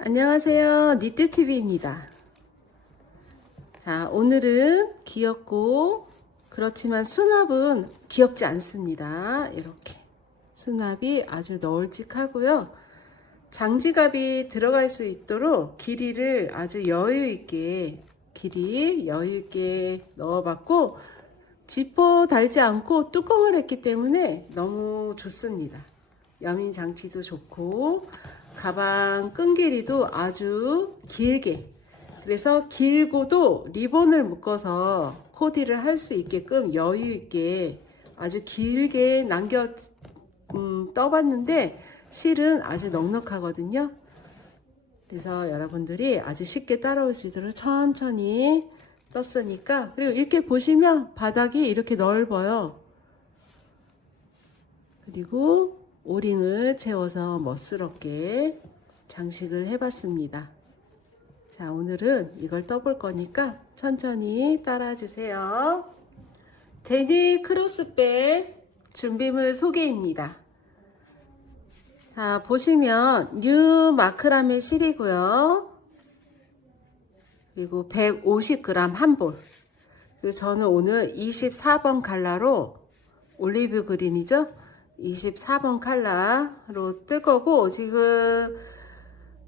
안녕하세요. 니트TV입니다. 자, 오늘은 귀엽고 그렇지만 수납은 귀엽지 않습니다. 이렇게 수납이 아주 널찍하고요. 장지갑이 들어갈 수 있도록 길이를 아주 여유있게 넣어봤고, 지퍼 달지 않고 뚜껑을 했기 때문에 너무 좋습니다. 여민 장치도 좋고 가방 끈 길이도 아주 길게, 그래서 길고도 리본을 묶어서 코디를 할 수 있게끔 여유 있게 아주 길게 떠봤는데 실은 아주 넉넉하거든요. 그래서 여러분들이 아주 쉽게 따라올 수 있도록 천천히 떴으니까. 그리고 이렇게 보시면 바닥이 이렇게 넓어요. 그리고 오링을 채워서 멋스럽게 장식을 해봤습니다. 자, 오늘은 이걸 떠볼 거니까 천천히 따라 주세요. 데니 크로스백 준비물 소개입니다. 자, 보시면 뉴 마크라메 실이고요. 그리고 150g 한 볼. 저는 오늘 24번 컬러로 올리브 그린이죠. 24번 컬러로 뜰 거고, 지금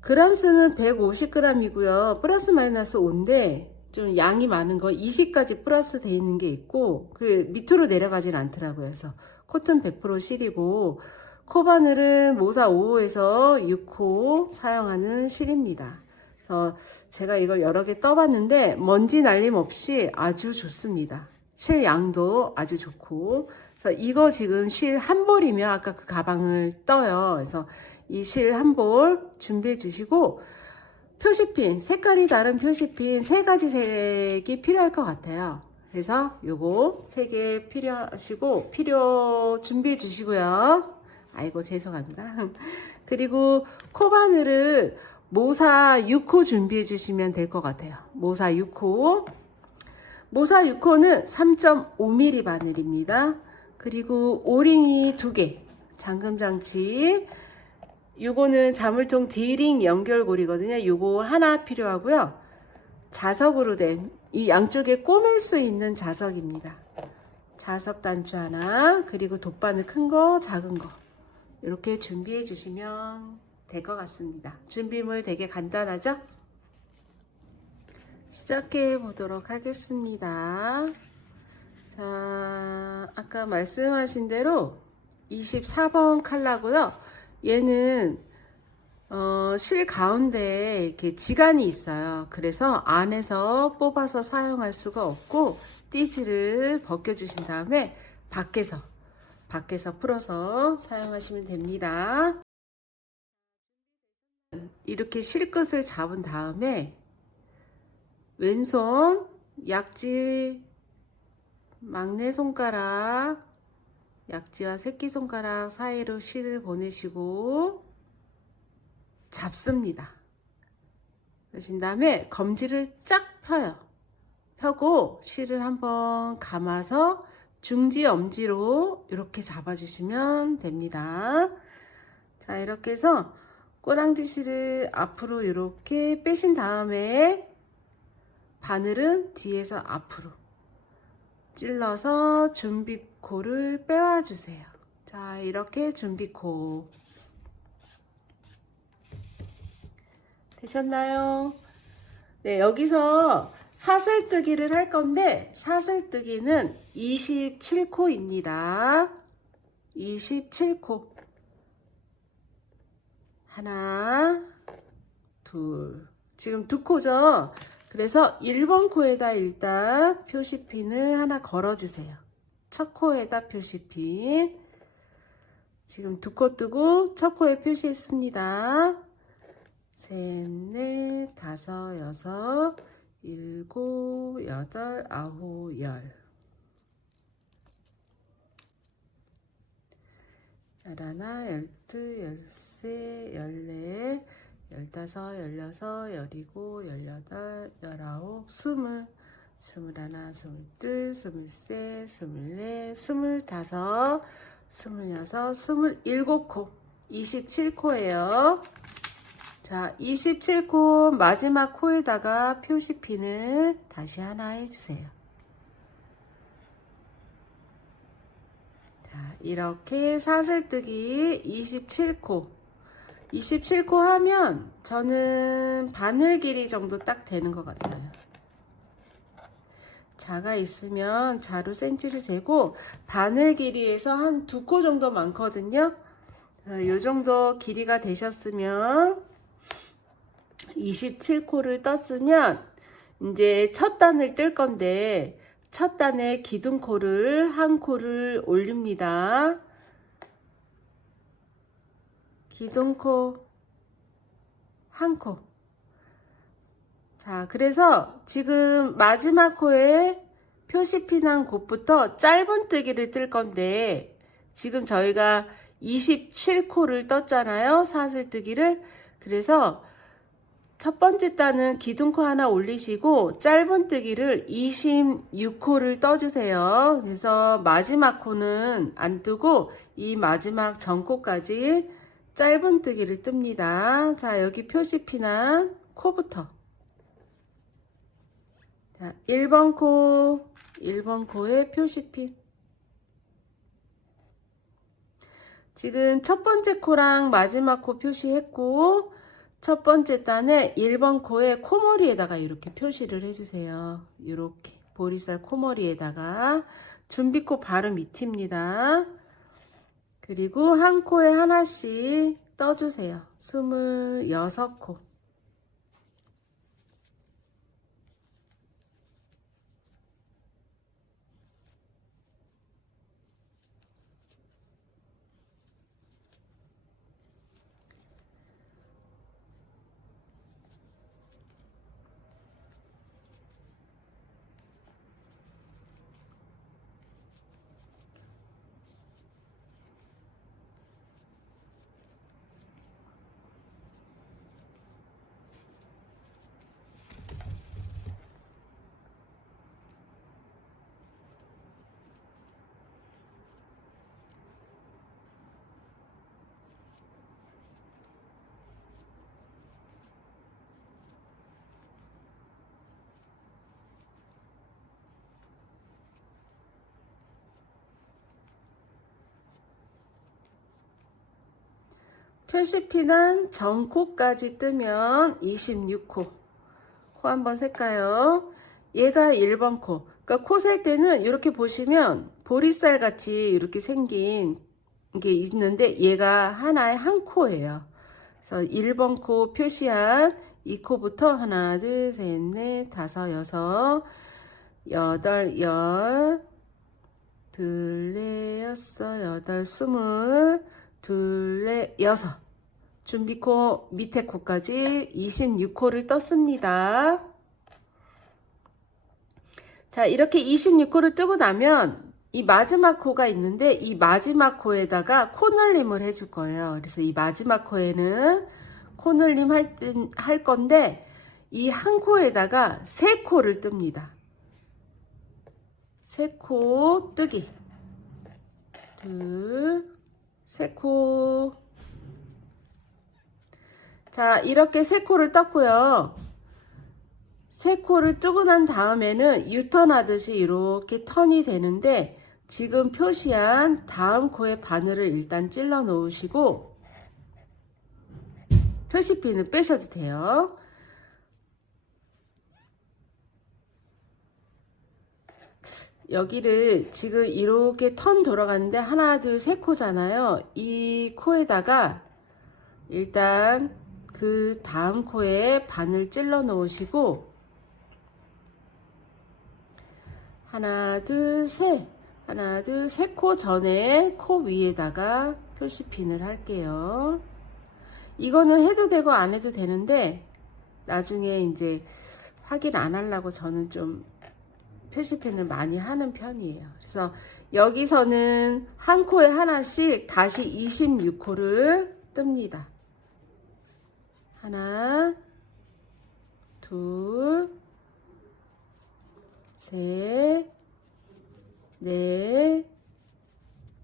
그람 수는 150g이고요. 플러스 마이너스 5인데 좀 양이 많은 거 20까지 플러스 돼 있는 게 있고, 그 밑으로 내려가진 않더라고요. 그래서 코튼 100% 실이고, 코바늘은 모사 5호에서 6호 사용하는 실입니다. 그래서 제가 이걸 여러 개 떠봤는데 먼지 날림 없이 아주 좋습니다. 실 양도 아주 좋고. 그래서 이거 지금 실 한 볼이면 아까 그 가방을 떠요. 그래서 이 실 한 볼 준비해 주시고, 표시핀, 색깔이 다른 표시핀 3가지 색이 필요할 것 같아요. 그래서 요거 3개 필요하시고, 필요 준비해 주시고요. 아이고, 죄송합니다. 그리고 코바늘은 모사 6호 준비해 주시면 될 것 같아요. 모사 6호. 모사 6호는 3.5mm 바늘입니다. 그리고 오링이 2개, 잠금장치. 요거는 자물통 디링 연결고리거든요. 요거 하나 필요하고요. 자석으로 된, 이 양쪽에 꼬맬 수 있는 자석입니다. 자석 단추 하나, 그리고 돗바늘 큰 거, 작은 거 이렇게 준비해 주시면 될 것 같습니다. 준비물 되게 간단하죠? 시작해 보도록 하겠습니다. 자, 아까 말씀하신 대로 24번 컬러고요. 얘는 실 가운데에 이렇게 지간이 있어요. 그래서 안에서 뽑아서 사용할 수가 없고, 띠지를 벗겨 주신 다음에 밖에서 풀어서 사용하시면 됩니다. 이렇게 실끝을 잡은 다음에 왼손 약지 막내 손가락, 약지와 새끼손가락 사이로 실을 보내시고 잡습니다. 그러신 다음에 검지를 쫙 펴요. 펴고 실을 한번 감아서 중지 엄지로 이렇게 잡아주시면 됩니다. 자, 이렇게 해서 꼬랑지 실을 앞으로 이렇게 빼신 다음에 바늘은 뒤에서 앞으로 찔러서 준비코를 빼와 주세요. 자, 이렇게 준비코 되셨나요? 네, 여기서 사슬뜨기를 할 건데, 사슬뜨기는 27코입니다. 27코. 하나, 둘. 지금 2코죠? 그래서 1번 코에다 일단 표시핀을 하나 걸어주세요. 첫 코에다 표시핀. 지금 2코 뜨고 첫 코에 표시했습니다. 셋, 넷, 다섯, 여섯, 일곱, 여덟, 아홉, 열. 열하나, 열둘, 열세, 열넷, 15, 16, 17, 18, 19, 20, 21, 22, 23, 24, 25, 26, 27코, 27코예요. 자, 27코 마지막 코에다가 표시핀을 다시 하나 해주세요. 자, 이렇게 사슬뜨기 27코. 27코 하면 저는 바늘 길이 정도 딱 되는 것 같아요. 자가 있으면 자로 센치를 재고 바늘 길이에서 한 2코 정도 많거든요. 이 정도 길이가 되셨으면 27코를 떴으면 이제 첫 단을 뜰 건데 첫 단에 기둥코를 한 코를 올립니다. 기둥코 한 코. 자, 그래서 지금 마지막 코에 표시핀한 곳부터 짧은뜨기를 뜰 건데 지금 저희가 27코를 떴잖아요. 사슬뜨기를. 그래서 첫 번째 단은 기둥코 하나 올리시고 짧은뜨기를 26코를 떠주세요. 그래서 마지막 코는 안 뜨고 이 마지막 전코까지 짧은뜨기를 뜹니다. 자, 여기 표시핀한 코부터. 자, 1번 코, 1번 코에 표시핀. 지금 첫 번째 코랑 마지막 코 표시했고 첫 번째 단에 1번 코에 코머리에다가 이렇게 표시를 해주세요. 이렇게 보리쌀 코머리에다가 준비코 바로 밑입니다. 그리고 한 코에 하나씩 떠주세요. 26코. 표시핀한 전코까지 뜨면 26코. 코 한번 셀까요? 얘가 1번 코. 그러니까 코 셀 때는 이렇게 보시면 보리쌀 같이 이렇게 생긴 게 있는데 얘가 하나의 한 코예요. 그래서 1번 코 표시한 이 코부터 하나, 둘, 셋, 넷, 다섯, 여섯, 여덟, 열, 둘, 넷, 여섯, 여덟, 스물, 둘, 넷, 여섯. 준비코 밑에 코까지 26코를 떴습니다. 자, 이렇게 26코를 뜨고 나면 이 마지막 코가 있는데 이 마지막 코에다가 코늘림을 해줄 거예요. 그래서 이 마지막 코에는 코늘림 할 건데 이 한 코에다가 3코를 뜹니다. 3코 뜨기. 둘, 3코. 자, 이렇게 3코를 떴고요. 3코를 뜨고 난 다음에는 유턴 하듯이 이렇게 턴이 되는데 지금 표시한 다음 코의 바늘을 일단 찔러 놓으시고 표시핀을 빼셔도 돼요. 여기를 지금 이렇게 턴 돌아가는데 하나, 둘, 3코잖아요. 이 코에다가 일단 그 다음 코에 바늘 찔러 놓으시고 하나, 둘, 셋. 하나, 둘, 3코 전에 코 위에다가 표시핀을 할게요. 이거는 해도 되고 안 해도 되는데 나중에 이제 확인 안 하려고 저는 좀 표시핀을 많이 하는 편이에요. 그래서 여기서는 한 코에 하나씩 다시 26코를 뜹니다. 하나, 둘, 셋, 넷,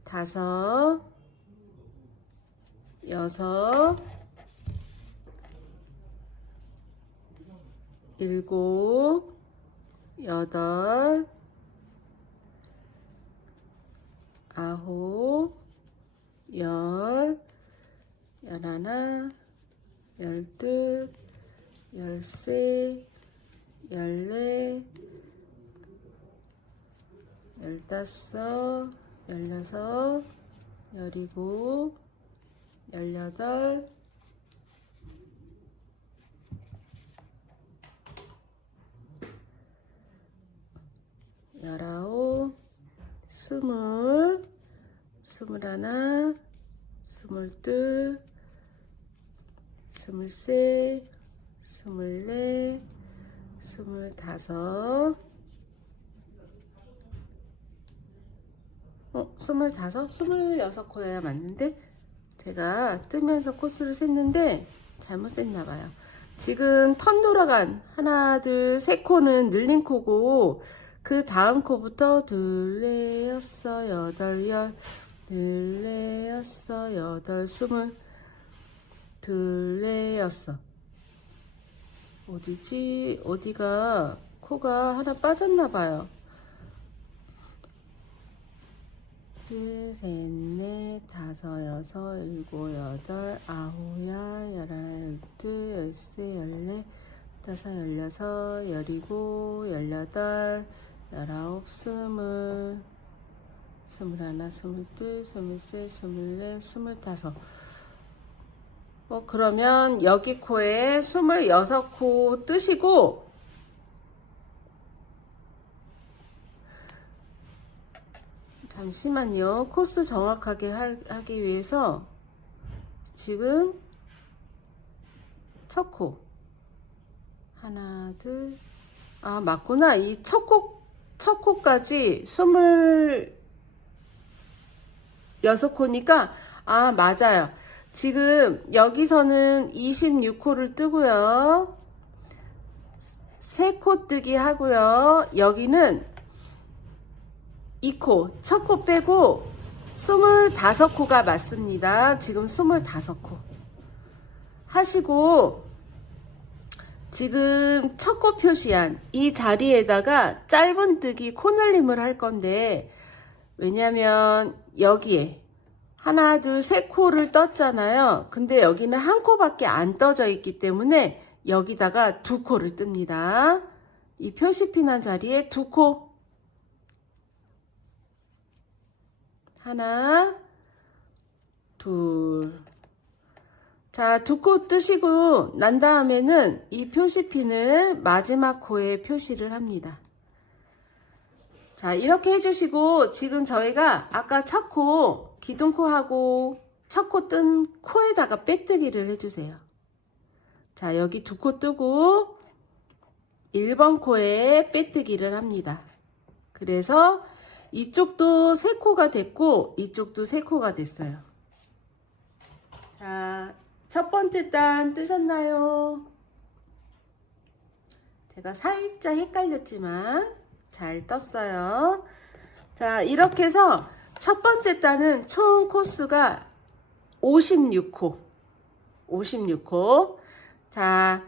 다섯, 여섯, 일곱, 여덟, 아홉, 열, 열하나, 열둘, 열세, 열네, 열다섯, 열여섯, 열일곱, 열여덟, 열아홉, 스물, 스물하나, 스물둘, 스물셋, 스물넷, 스물다섯, 스물다섯, 스물여섯 코여야 맞는데 제가 뜨면서 코수를 셌는데 잘못 셌나봐요. 지금 턴 돌아간 하나, 둘, 세 코는 늘린 코고 그 다음 코부터 둘, 넷, 여섯, 여덟, 열, 둘, 넷, 여섯, 여덟, 스물, 둘, 넷, 여섯. 어디지? 어디가 코가 하나 빠졌나봐요. 둘, 셋, 넷, 다섯, 여섯, 일곱, 여덟, 아홉, 열, 열하나, 열둘, 열세, 열네, 다섯, 열여섯, 열일곱, 열여덟, 열아홉, 스물, 스물하나, 스물둘, 스물셋, 스물넷, 스물다섯. 그러면 여기 코에 26코 뜨시고 잠시만요. 코스 정확하게 하기 위해서 지금 첫 코 하나, 둘, 맞구나. 이 첫 코까지 26코니까 맞아요. 지금 여기서는 26코를 뜨고요. 3코 뜨기 하고요. 여기는 2코, 첫 코 빼고 25코가 맞습니다. 지금 25코 하시고 지금 첫 코 표시한 이 자리에다가 짧은 뜨기 코늘림을 할 건데 왜냐면 여기에 하나, 둘, 세 코를 떴잖아요. 근데 여기는 한 코밖에 안 떠져 있기 때문에 여기다가 2코를 뜹니다. 이 표시피 난 자리에 2코. 하나, 둘. 자, 2코 뜨시고 난 다음에는 이 표시핀을 마지막 코에 표시를 합니다. 자, 이렇게 해주시고 지금 저희가 아까 첫 코, 기둥코하고 첫 코 뜬 코에다가 빼뜨기를 해주세요. 자, 여기 2코 뜨고 1번 코에 빼뜨기를 합니다. 그래서 이쪽도 3코가 됐고 이쪽도 3코가 됐어요. 자, 첫 번째 단 뜨셨나요? 제가 살짝 헷갈렸지만 잘 떴어요. 자, 이렇게 해서 첫 번째 단은 총 코수가 56코. 56코. 자,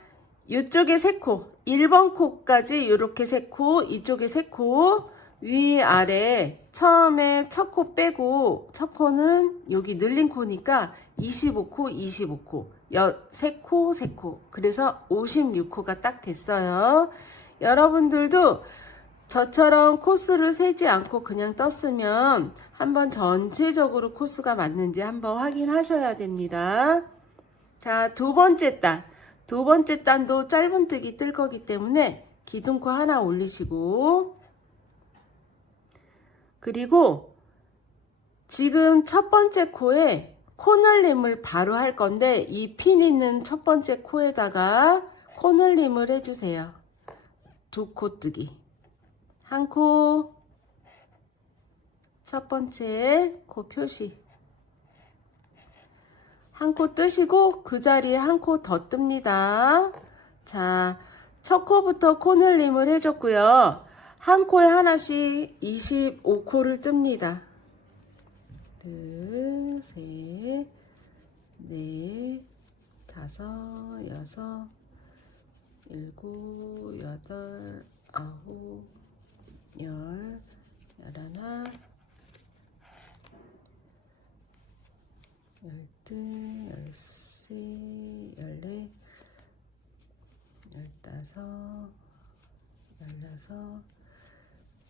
이쪽에 3코. 1번 코까지 이렇게 3코, 이쪽에 3코, 위아래 처음에 첫 코 빼고 첫 코는 여기 늘린 코니까 25코, 25코. 3코, 3코. 그래서 56코가 딱 됐어요. 여러분들도 저처럼 코수를 세지 않고 그냥 떴으면 한번 전체적으로 코수가 맞는지 한번 확인하셔야 됩니다. 자, 두 번째 단. 두 번째 단도 짧은뜨기 뜰 거기 때문에 기둥코 하나 올리시고 그리고 지금 첫 번째 코에 코늘림을 바로 할 건데 이 핀 있는 첫 번째 코에다가 코늘림을 해주세요. 2코 뜨기. 한 코, 첫 번째 코 표시. 한 코 뜨시고 그 자리에 한 코 더 뜹니다. 자, 첫 코부터 코늘림을 해줬고요. 한 코에 하나씩 25코를 뜹니다. 둘, 셋, 넷, 다섯, 여섯, 일곱, 여덟, 아홉, 열, 열하나, 열둘, 열세, 열넷, 열다섯, 열여섯,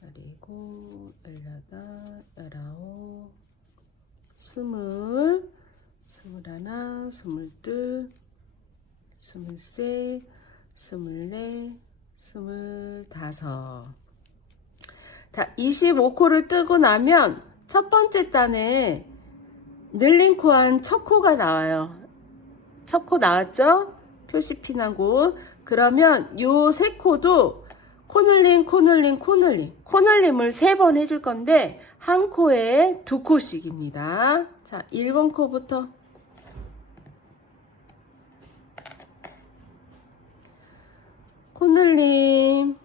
열일곱, 열여덟, 열아홉, 스물, 스물하나, 스물둘, 스물셋, 스물넷, 스물다섯. 자, 25코를 뜨고 나면 첫 번째 단에 늘린 코 한 첫 코가 나와요. 첫 코 나왔죠? 표시핀한 곳. 그러면 요 세 코도 코늘림, 코늘림, 코늘림. 코늘림을 3번 해줄 건데 한 코에 2코씩입니다. 자, 1번 코부터 코늘림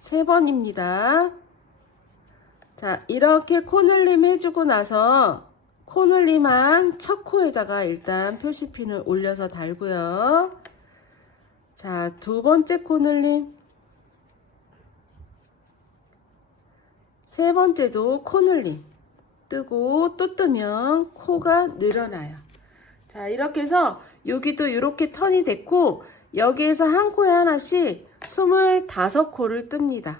3번입니다. 자, 이렇게 코늘림 해주고 나서 코늘림한 첫 코에다가 일단 표시핀을 올려서 달고요. 자, 두 번째 코늘림, 세 번째도 코늘림 뜨고 또 뜨면 코가 늘어나요. 자, 이렇게 해서 여기도 이렇게 턴이 됐고 여기에서 한 코에 하나씩 25코를 뜹니다.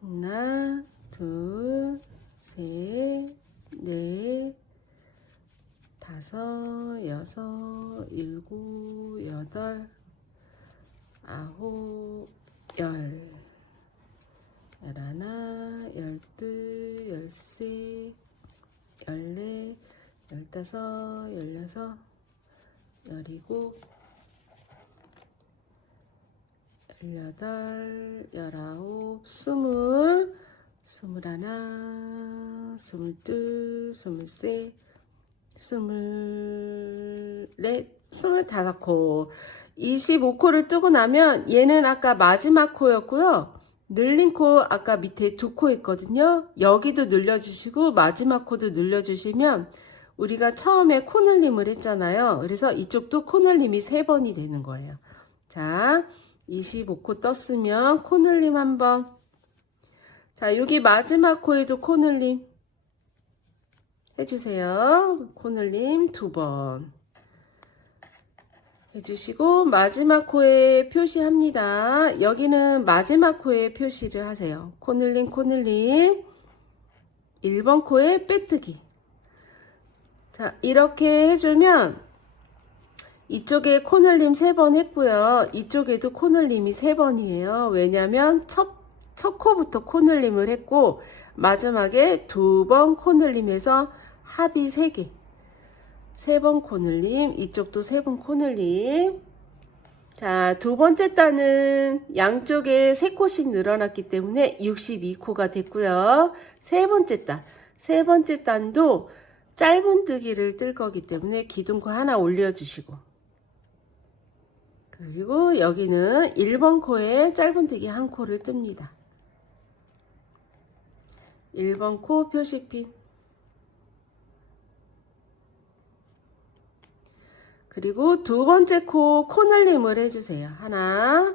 하나, 둘, 셋, 넷, 다섯, 여섯, 일곱, 여덟, 아홉, 열, 열하나, 열둘, 열세, 열넷, 열다섯, 열여섯, 열일곱, 열여덟, 열아홉, 스물, 스물하나, 스물둘, 스물셋, 스물넷, 25코. 25코를 뜨고 나면 얘는 아까 마지막 코였고요. 늘린 코 아까 밑에 2코 있거든요. 여기도 늘려주시고 마지막 코도 늘려주시면 우리가 처음에 코늘림을 했잖아요. 그래서 이쪽도 코늘림이 3번이 되는 거예요. 자, 25코 떴으면 코늘림 한번. 자, 여기 마지막 코에도 코늘림 해주세요. 코늘림 2번 해주시고 마지막 코에 표시합니다. 여기는 마지막 코에 표시를 하세요. 코늘림, 코늘림. 1번 코에 빼뜨기. 자, 이렇게 해주면 이쪽에 코늘림 3번 했고요. 이쪽에도 코늘림이 3번이에요. 왜냐면 첫 코부터 코늘림을 했고 마지막에 2번 코늘림해서 합이 3개. 3번 코늘림, 이쪽도 3번 코늘림. 자, 두 번째 단은 양쪽에 3코씩 늘어났기 때문에 62코가 됐고요. 세 번째 단도 짧은 뜨기를 뜰 거기 때문에 기둥코 하나 올려주시고, 그리고 여기는 1번 코에 짧은뜨기 한 코를 뜹니다. 1번 코 표시핀. 그리고 두 번째 코 코늘림을 해주세요. 하나,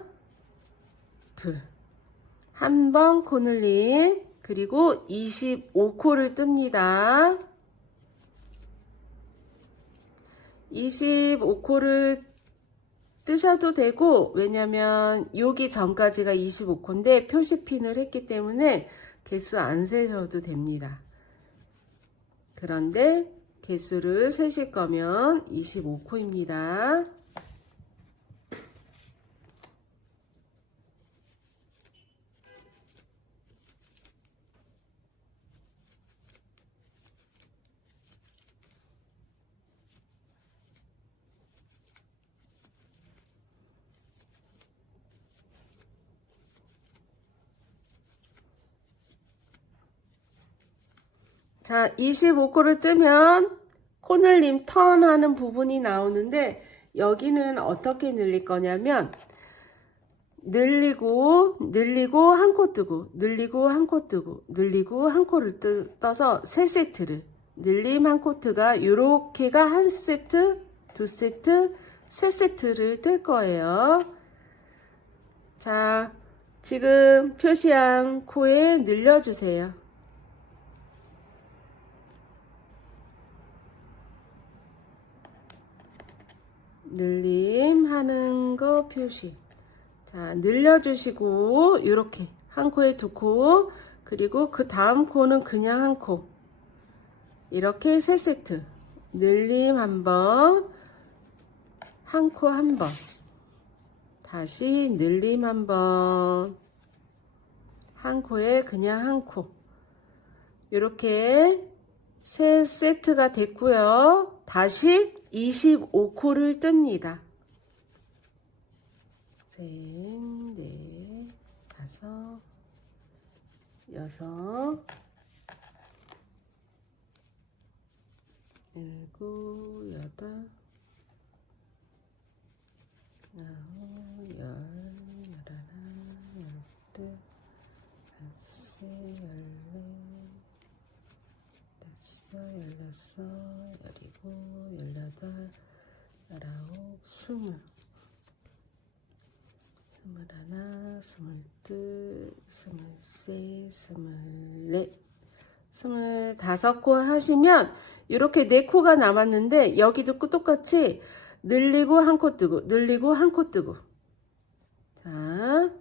둘. 한 번 코늘림. 그리고 25코를 뜹니다. 25코를 뜨셔도 되고, 왜냐면 여기 전까지가 25코인데 표시핀을 했기 때문에 개수 안 세셔도 됩니다. 그런데 개수를 세실 거면 25코입니다. 자, 25코를 뜨면 코늘림 턴하는 부분이 나오는데 여기는 어떻게 늘릴 거냐면 늘리고 한 코 뜨고 늘리고 한 코 뜨고 늘리고 한 코를 떠서 3세트를 늘림 한 코트가 요렇게가 한 세트, 두 세트, 3세트를 뜰 거예요. 자, 지금 표시한 코에 늘려주세요. 늘림 하는 거 표시. 자, 늘려주시고 이렇게 한 코에 2코, 그리고 그 다음 코는 그냥 한 코, 이렇게 3세트 늘림 한번, 한 코 한번, 다시 늘림 한번, 한 코에 그냥 한 코, 이렇게 3세트가 됐고요. 다시 25코를 뜹니다. 셋, 넷, 다섯, 여섯, 일곱, 여덟, 아홉, 열, 열하나, 열둘, 열세, 열네, 다섯, 열여섯, 열일곱, 열여덟, 열아홉, 20, 21, 22, 23, 24, 25코 하시면 이렇게 4코가 남았는데 여기도 똑같이 늘리고 한 코 뜨고 늘리고 한 코 뜨고, 자,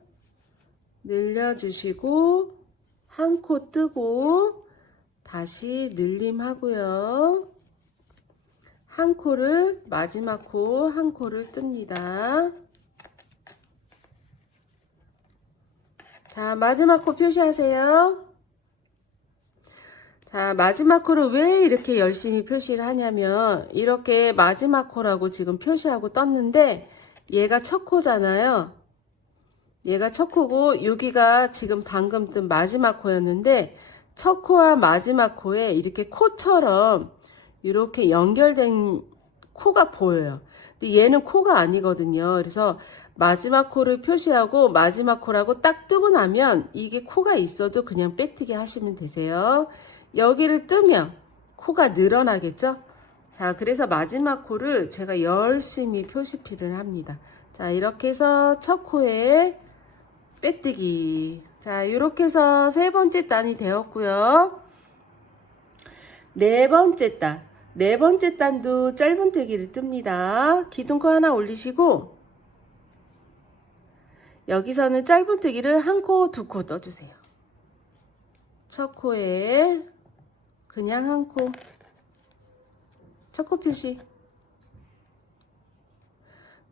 늘려주시고 한 코 뜨고 다시 늘림 하고요. 한 코를, 마지막 코 한 코를 뜹니다. 자, 마지막 코 표시하세요. 자, 마지막 코를 왜 이렇게 열심히 표시를 하냐면 이렇게 마지막 코라고 지금 표시하고 떴는데 얘가 첫 코잖아요. 얘가 첫 코고 여기가 지금 방금 뜬 마지막 코였는데 첫 코와 마지막 코에 이렇게 코처럼 이렇게 연결된 코가 보여요. 근데 얘는 코가 아니거든요. 그래서 마지막 코를 표시하고 마지막 코라고 딱 뜨고 나면 이게 코가 있어도 그냥 빼뜨기 하시면 되세요. 여기를 뜨면 코가 늘어나겠죠? 자, 그래서 마지막 코를 제가 열심히 표시필을 합니다. 자, 이렇게 해서 첫 코에 빼뜨기. 자, 이렇게 해서 3번째 단이 되었고요. 4번째 단. 4번째 단도 짧은뜨기를 뜹니다. 기둥코 하나 올리시고 여기서는 짧은뜨기를 한 코, 2코 떠주세요. 첫 코에 그냥 한 코, 첫 코 표시.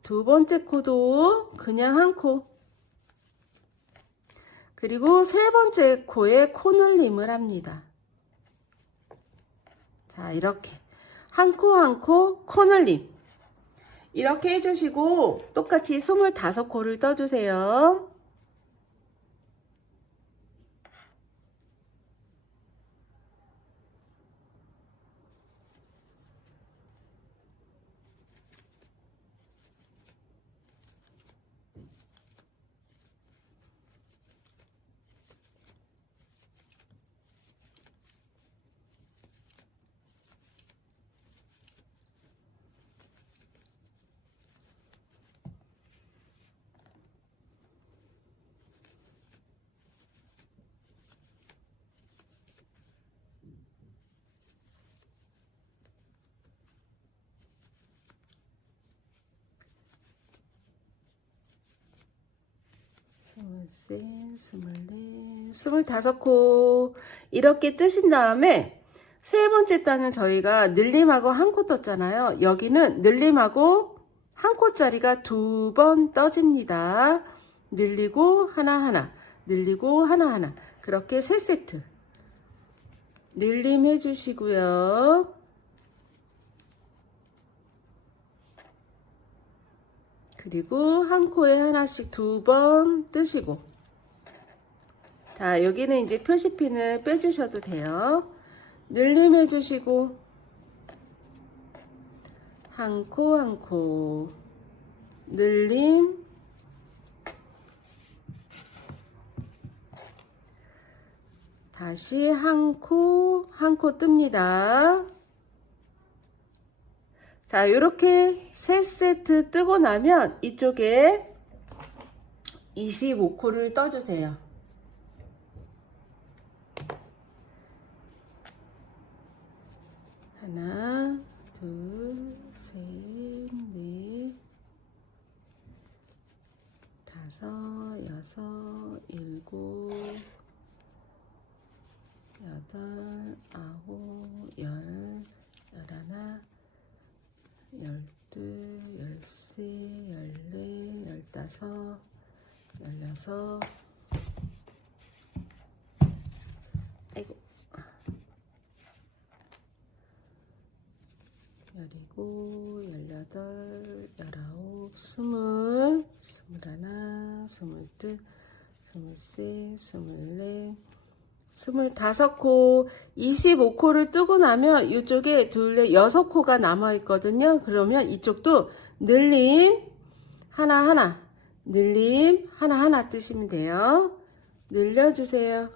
두 번째 코도 그냥 한 코. 그리고 세 번째 코에 코늘림을 합니다. 자, 이렇게 한 코 한 코 코늘림 이렇게 해주시고 똑같이 25코를 떠주세요. 스물셋, 스물넷, 25코 이렇게 뜨신 다음에 세 번째 단은 저희가 늘림하고 한 코 떴잖아요. 여기는 늘림하고 한 코짜리가 2번 떠집니다. 늘리고 하나하나, 늘리고 하나하나, 그렇게 3세트 늘림 해주시고요. 그리고 한 코에 하나씩 2번 뜨시고, 자, 여기는 이제 표시핀을 빼주셔도 돼요. 늘림 해주시고 한 코 한 코 늘림, 다시 한 코 한 코 뜹니다. 자, 이렇게 3세트 뜨고 나면 이쪽에 25코를 떠주세요. 하나, 둘, 셋, 넷, 다섯, 여섯, 일곱, 여덟, 아홉, 열, 열하나, 열둘, 열세, 열네, 열다섯, 열여섯, 아이고, 열이고, 열여덟, 열아홉, 스물, 스물하나, 스물둘, 스물셋, 스물넷, 25코, 25코를 뜨고 나면 이쪽에 둘레 6코가 남아 있거든요. 그러면 이쪽도 늘림 하나하나, 늘림 하나하나 뜨시면 돼요. 늘려주세요.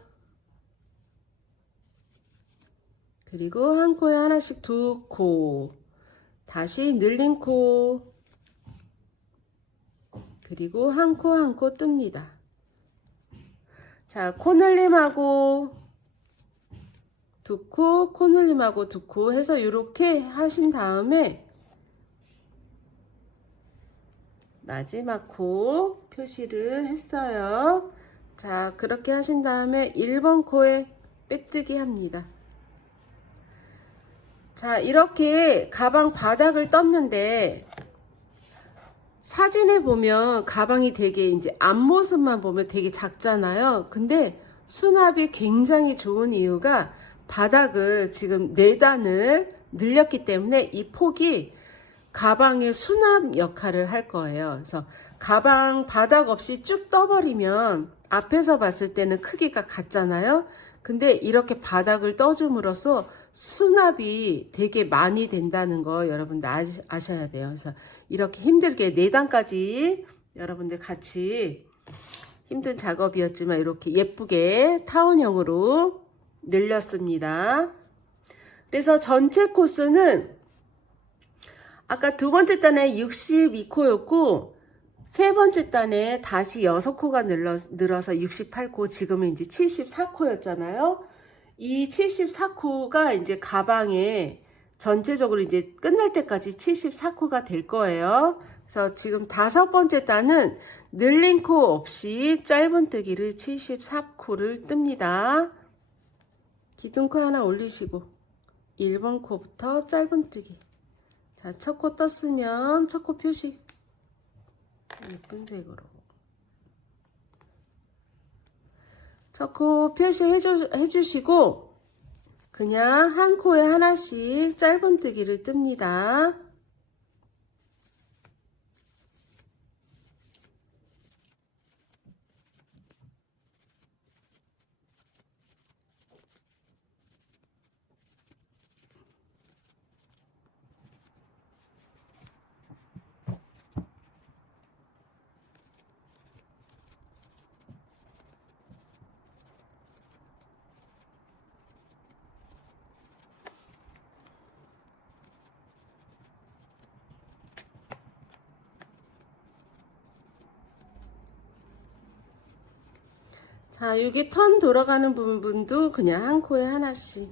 그리고 한 코에 하나씩 2코, 다시 늘린 코, 그리고 한 코 한 코 뜹니다. 자, 코늘림하고 2코, 코늘림하고 2코 해서 이렇게 하신 다음에 마지막 코 표시를 했어요. 자, 그렇게 하신 다음에 1번 코에 빼뜨기 합니다. 자, 이렇게 가방 바닥을 떴는데 사진에 보면 가방이 되게 이제 앞모습만 보면 되게 작잖아요. 근데 수납이 굉장히 좋은 이유가 바닥을 지금 4단을 늘렸기 때문에 이 폭이 가방의 수납 역할을 할 거예요. 그래서 가방 바닥 없이 쭉 떠버리면 앞에서 봤을 때는 크기가 같잖아요. 근데 이렇게 바닥을 떠줌으로써 수납이 되게 많이 된다는 거 여러분들 아셔야 돼요. 그래서 이렇게 힘들게 4단까지 여러분들 같이 힘든 작업이었지만 이렇게 예쁘게 타원형으로 늘렸습니다. 그래서 전체 코스는 아까 두 번째 단에 62코였고 세 번째 단에 다시 6코가 늘어서 68코, 지금은 이제 74코였잖아요. 이 74코가 이제 가방에 전체적으로 이제 끝날 때까지 74코가 될 거예요. 그래서 지금 5번째 단은 늘린 코 없이 짧은뜨기를 74코를 뜹니다. 기둥코 하나 올리시고 1번 코부터 짧은뜨기. 자, 첫 코 떴으면 첫 코 표시 예쁜 색으로 첫 코 표시해 주시고 그냥 한 코에 하나씩 짧은뜨기를 뜹니다. 자, 여기 턴 돌아가는 부분도 그냥 한 코에 하나씩.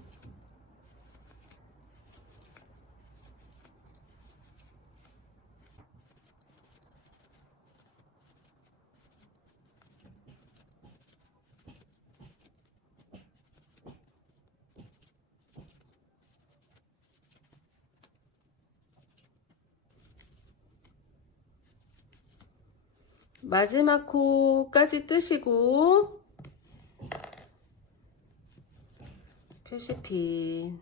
마지막 코까지 뜨시고 표시핀.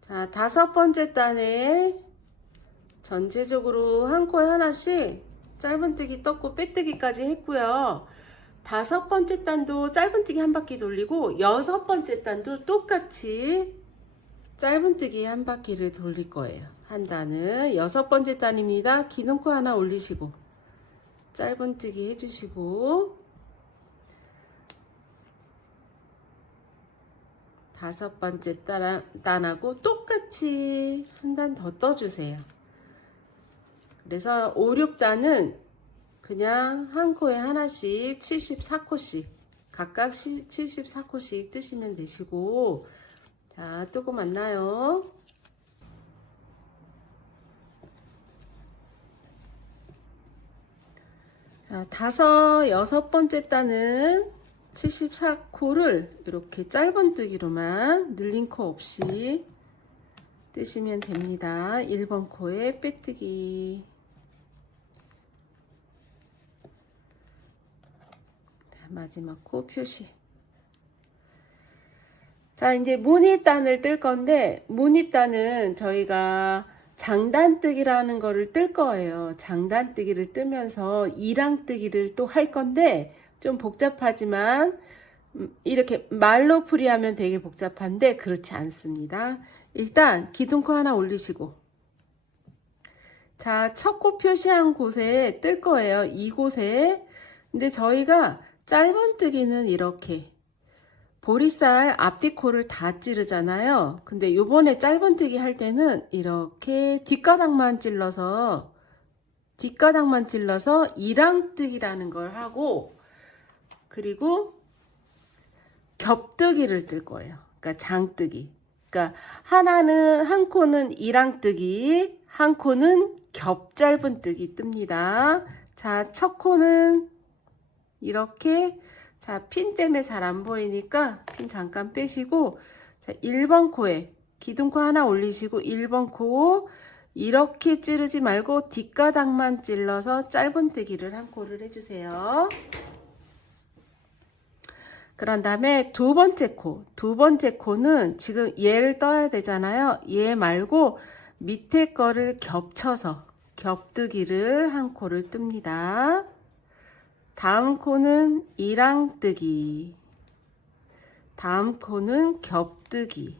자, 5번째 단에 전체적으로 한 코에 하나씩 짧은뜨기 떴고 빼뜨기까지 했고요. 5번째 단도 짧은뜨기 한 바퀴 돌리고 6번째 단도 똑같이 짧은뜨기 한 바퀴를 돌릴 거예요. 한 단은 6번째 단입니다. 기둥코 하나 올리시고 짧은뜨기 해주시고 5번째 단하고 똑같이 한 단 더 떠주세요. 그래서 5, 6단은 그냥 한 코에 하나씩 74코씩 각각 74코씩 뜨시면 되시고, 자, 뜨고 만나요. 자, 5, 6번째 단은 74코를 이렇게 짧은뜨기로만 늘린 코 없이 뜨시면 됩니다. 1번 코에 빼뜨기. 마지막 코 표시. 자, 이제 무늬단을 뜰 건데, 무늬단은 저희가 장단뜨기라는 거를 뜰 거예요. 장단뜨기를 뜨면서 이랑뜨기를 또 할 건데 좀 복잡하지만 이렇게 말로 풀이하면 되게 복잡한데 그렇지 않습니다. 일단 기둥코 하나 올리시고, 자, 첫 코 표시한 곳에 뜰 거예요. 이곳에. 근데 저희가 짧은뜨기는 이렇게 보리쌀 앞뒤코를 다 찌르잖아요. 근데 요번에 짧은뜨기 할 때는 이렇게 뒷가닥만 찔러서 이랑뜨기라는 걸 하고, 그리고 겹뜨기를 뜰 거예요. 그러니까 장뜨기. 그러니까 한 코는 이랑뜨기, 한 코는 겹짧은뜨기 뜹니다. 자, 첫 코는 이렇게, 자, 핀 때문에 잘 안 보이니까 핀 잠깐 빼시고, 자, 1번 코에 기둥코 하나 올리시고 1번 코 이렇게 찌르지 말고 뒷가닥만 찔러서 짧은뜨기를 한 코를 해주세요. 그런 다음에 두 번째 코는 지금 얘를 떠야 되잖아요. 얘 말고 밑에 거를 겹쳐서 겹뜨기를 한 코를 뜹니다. 다음 코는 이랑뜨기, 다음 코는 겹뜨기.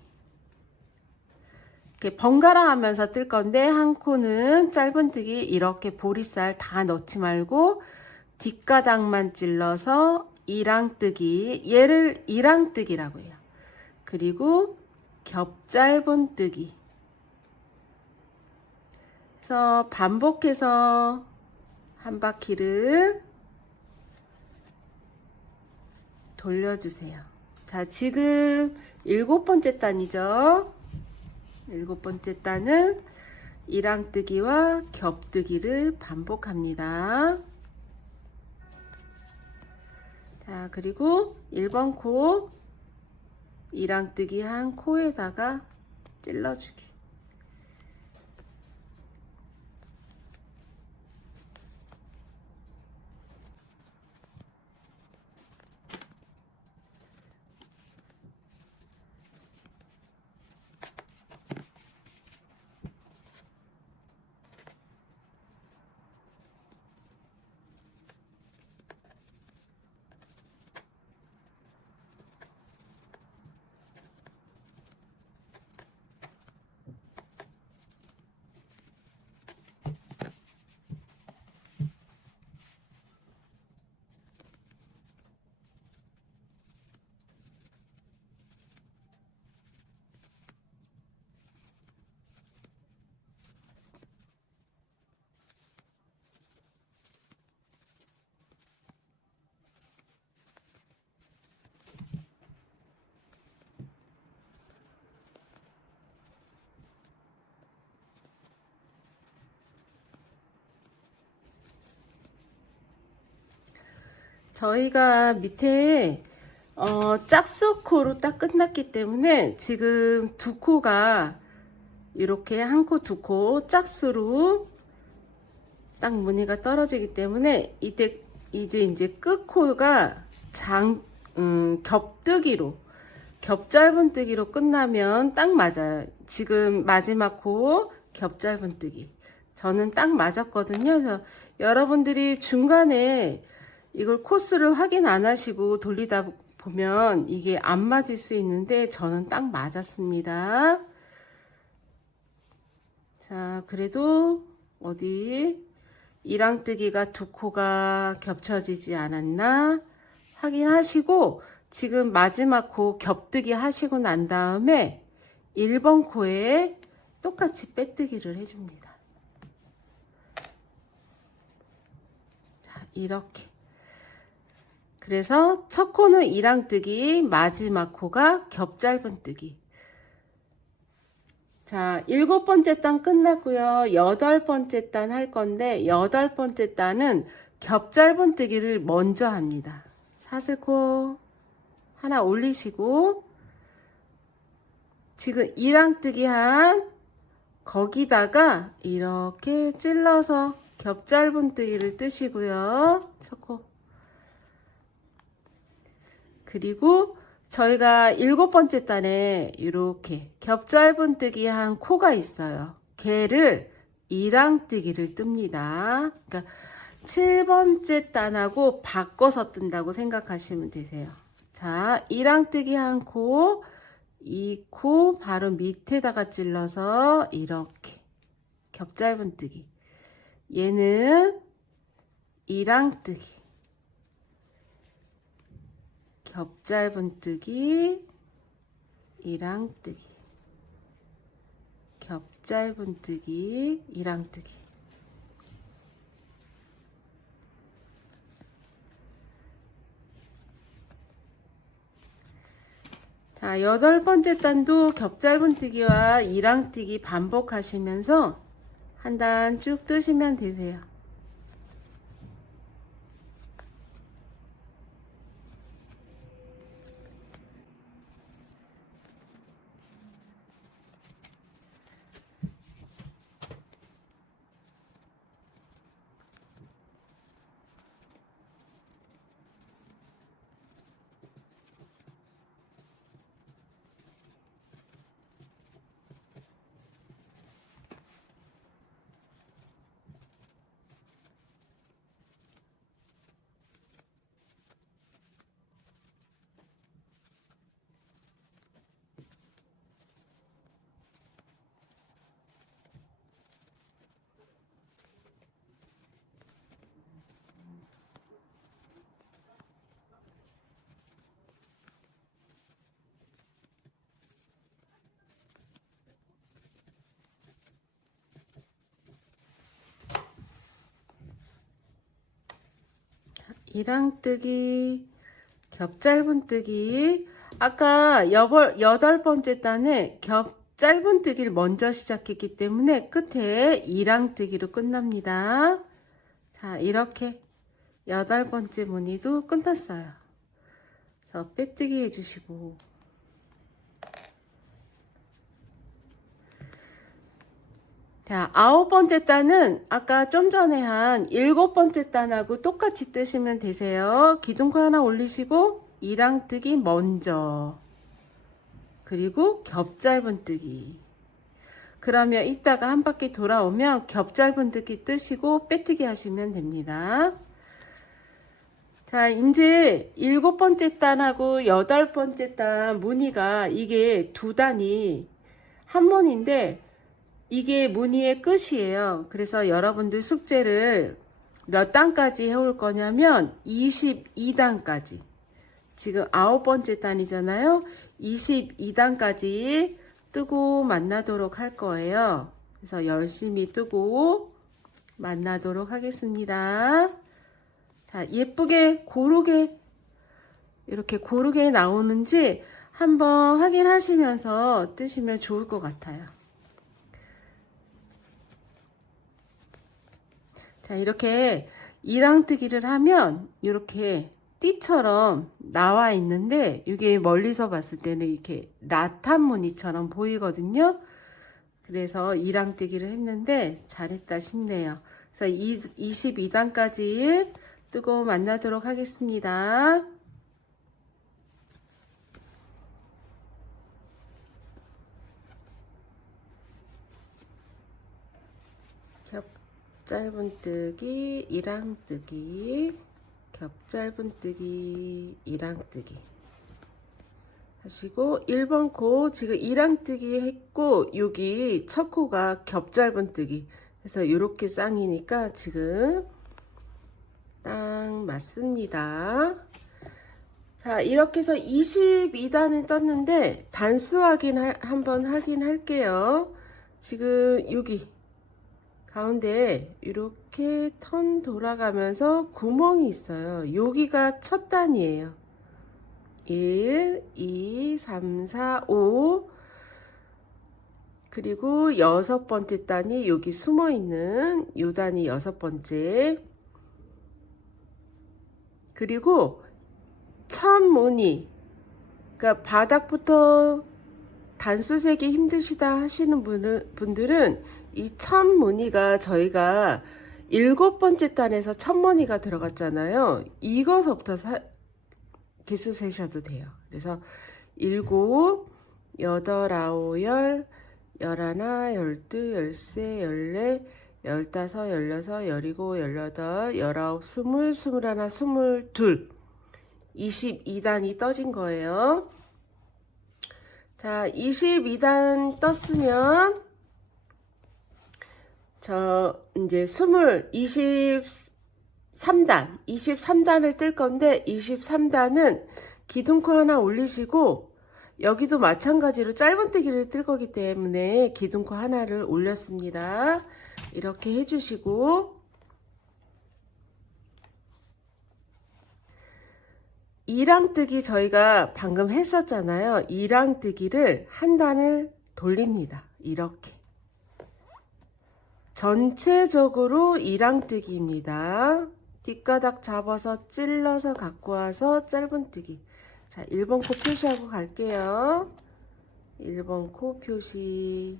이렇게 번갈아 하면서 뜰 건데, 한 코는 짧은뜨기 이렇게 보리쌀 다 넣지 말고 뒷가닥만 찔러서 이랑뜨기, 얘를 이랑뜨기라고 해요. 그리고 겹짧은뜨기. 그래서 반복해서 한 바퀴를 돌려주세요. 자, 지금 7번째 단이죠. 7번째 단은 이랑뜨기와 겹뜨기를 반복합니다. 자, 그리고 1번 코 이랑뜨기 한 코에다가 찔러주기. 저희가 밑에 짝수코로 딱 끝났기 때문에 지금 두 코가 이렇게 한 코, 두 코 짝수로 딱 무늬가 떨어지기 때문에 이제 끝코가 겹뜨기로, 겹짧은뜨기로 끝나면 딱 맞아요. 지금 마지막 코 겹짧은뜨기 저는 딱 맞았거든요. 그래서 여러분들이 중간에 이걸 코스를 확인 안 하시고 돌리다 보면 이게 안 맞을 수 있는데 저는 딱 맞았습니다. 자, 그래도 어디 이랑뜨기가 두 코가 겹쳐지지 않았나 확인하시고, 지금 마지막 코 겹뜨기 하시고 난 다음에 1번 코에 똑같이 빼뜨기를 해줍니다. 자, 이렇게. 그래서 첫 코는 이랑뜨기, 마지막 코가 겹짧은뜨기. 자, 7번째 단 끝났고요. 8번째 단 할 건데, 8번째 단은 겹짧은뜨기를 먼저 합니다. 사슬코 하나 올리시고, 지금 이랑뜨기 한 거기다가 이렇게 찔러서 겹짧은뜨기를 뜨시고요. 첫 코. 그리고 저희가 7번째 단에 이렇게 겹짧은뜨기 한 코가 있어요. 걔를 이랑뜨기를 뜹니다. 그러니까 7번째 단하고 바꿔서 뜬다고 생각하시면 되세요. 자, 이랑뜨기 한 코, 이 코 바로 밑에다가 찔러서 이렇게 겹짧은뜨기. 얘는 이랑뜨기, 겹짧은뜨기, 이랑뜨기, 겹짧은뜨기, 이랑뜨기. 자, 8번째 단도 겹짧은뜨기와 이랑뜨기 반복하시면서 한 단 쭉 뜨시면 되세요. 이랑뜨기, 겹짧은뜨기. 아까 8번째 단에 겹짧은뜨기를 먼저 시작했기 때문에 끝에 이랑뜨기로 끝납니다. 자, 이렇게 8번째 무늬도 끝났어요. 그래서 빼뜨기 해주시고, 자, 9번째 단은 아까 좀 전에 한 7번째 단하고 똑같이 뜨시면 되세요. 기둥코 하나 올리시고 이랑뜨기 먼저, 그리고 겹짧은뜨기. 그러면 이따가 한 바퀴 돌아오면 겹짧은뜨기 뜨시고 빼뜨기 하시면 됩니다. 자, 이제 7번째 단하고 8번째 단 무늬가 이게 두 단이 한 무늬인데 이게 무늬의 끝이에요. 그래서 여러분들 숙제를 몇 단까지 해올 거냐면 22단까지. 지금 9번째 단이잖아요. 22단까지 뜨고 만나도록 할 거예요. 그래서 열심히 뜨고 만나도록 하겠습니다. 자, 예쁘게 고르게 이렇게 고르게 나오는지 한번 확인하시면서 뜨시면 좋을 것 같아요. 자, 이렇게 이랑뜨기를 하면 이렇게 띠처럼 나와 있는데 이게 멀리서 봤을 때는 이렇게 라탄 무늬처럼 보이거든요. 그래서 이랑뜨기를 했는데 잘했다 싶네요. 그래서 22단까지 뜨고 만나도록 하겠습니다. 겹짧은뜨기, 이랑뜨기, 겹짧은뜨기, 이랑뜨기 하시고 1번 코 지금 이랑뜨기 했고 여기 첫 코가 겹짧은뜨기 그래서 이렇게 쌍이니까 지금 딱 맞습니다. 자, 이렇게 해서 22단을 떴는데 단수 한번 확인할게요. 지금 여기 가운데 이렇게 턴 돌아가면서 구멍이 있어요. 여기가 첫 단이에요. 1, 2, 3, 4, 5 그리고 여섯 번째 단이 여기 숨어 있는 요 단이 여섯 번째. 그리고 첫 무늬, 그러니까 바닥부터 단수 세기 힘드시다 하시는 분들은 이 첫 무늬가 저희가 일곱 번째 단에서 첫 무늬가 들어갔잖아요. 이거서부터 개수 세셔도 돼요. 그래서 일곱, 여덟, 아홉, 열, 열하나, 열두, 열세, 열네, 열다섯, 열여섯, 열일곱, 열여덟, 열아홉, 스물, 스물하나, 스물둘 22단이 떠진 거예요. 자, 22단 떴으면 저 이제 23단 뜰 건데 23단은 기둥코 하나 올리시고 여기도 마찬가지로 짧은뜨기를 뜰 거기 때문에 기둥코 하나를 올렸습니다. 이렇게 해주시고 이랑뜨기 저희가 방금 했었잖아요. 이랑뜨기를 한 단을 돌립니다. 이렇게 전체적으로 이랑뜨기입니다. 뒷가닥 잡아서 찔러서 갖고 와서 짧은뜨기. 자, 1번 코 표시하고 갈게요. 1번 코 표시.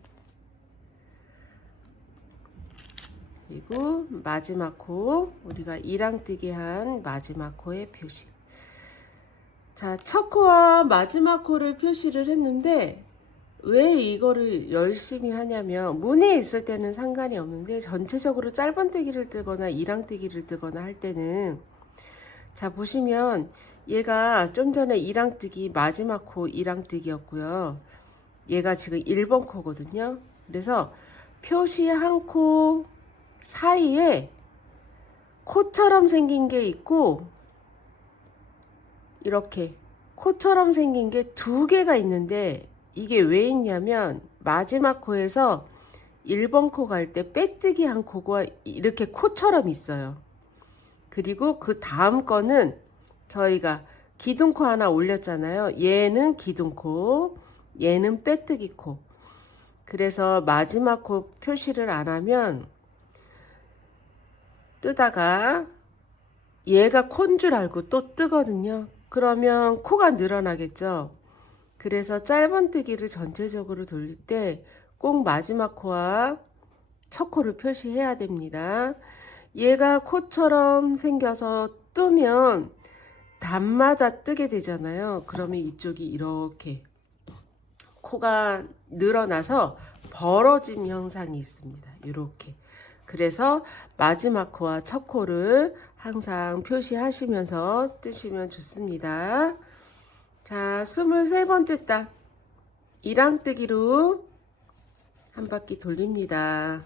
그리고 마지막 코, 우리가 이랑뜨기 한 마지막 코의 표시. 자, 첫 코와 마지막 코를 표시를 했는데 왜 이거를 열심히 하냐면 무늬에 있을 때는 상관이 없는데 전체적으로 짧은뜨기를 뜨거나 이랑뜨기를 뜨거나 할 때는 자, 보시면 얘가 좀 전에 이랑뜨기 마지막 코 이랑뜨기였고요. 얘가 지금 1번 코거든요. 그래서 표시 한 코 사이에 코처럼 생긴 게 있고 이렇게 코처럼 생긴 게 두 개가 있는데 이게 왜 있냐면 마지막 코에서 1번 코 갈 때 빼뜨기 한 코가 이렇게 코처럼 있어요. 그리고 그 다음 거는 저희가 기둥코 하나 올렸잖아요. 얘는 기둥코, 얘는 빼뜨기 코. 그래서 마지막 코 표시를 안 하면 뜨다가 얘가 코인 줄 알고 또 뜨거든요. 그러면 코가 늘어나겠죠. 그래서 짧은뜨기를 전체적으로 돌릴 때 꼭 마지막 코와 첫 코를 표시해야 됩니다. 얘가 코처럼 생겨서 뜨면 단마다 뜨게 되잖아요. 그러면 이쪽이 이렇게 코가 늘어나서 벌어짐 현상이 있습니다. 이렇게. 그래서 마지막 코와 첫 코를 항상 표시하시면서 뜨시면 좋습니다. 자, 23번째 단 이랑뜨기로 한 바퀴 돌립니다.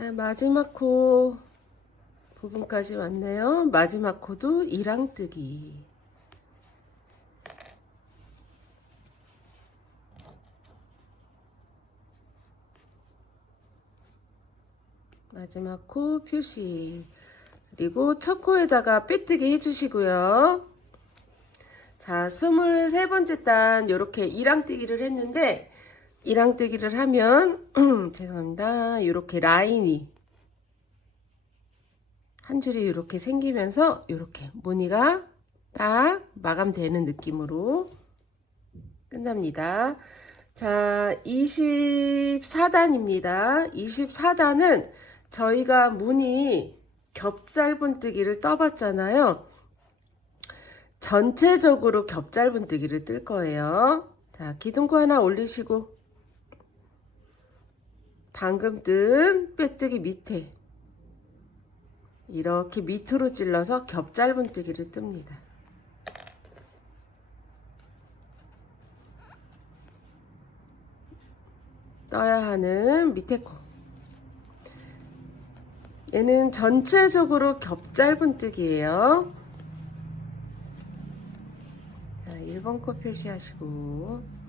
자, 마지막 코 부분까지 왔네요. 마지막 코도 이랑뜨기. 마지막 코 표시. 그리고 첫 코에다가 빼뜨기 해주시고요. 자, 23번째 단 이렇게 이랑뜨기를 했는데, 이랑뜨기를 하면 죄송합니다. 이렇게 라인이 한 줄이 이렇게 생기면서 이렇게 무늬가 딱 마감되는 느낌으로 끝납니다. 자, 24단입니다. 24단은 저희가 무늬 겹짧은뜨기를 떠봤잖아요. 전체적으로 겹짧은뜨기를 뜰 거예요. 자, 기둥코 하나 올리시고 방금 뜬 빼뜨기 밑에 이렇게 밑으로 찔러서 겹짧은뜨기를 뜹니다. 떠야 하는 밑에 코. 얘는 전체적으로 겹짧은뜨기예요. 자, 1번 코 표시하시고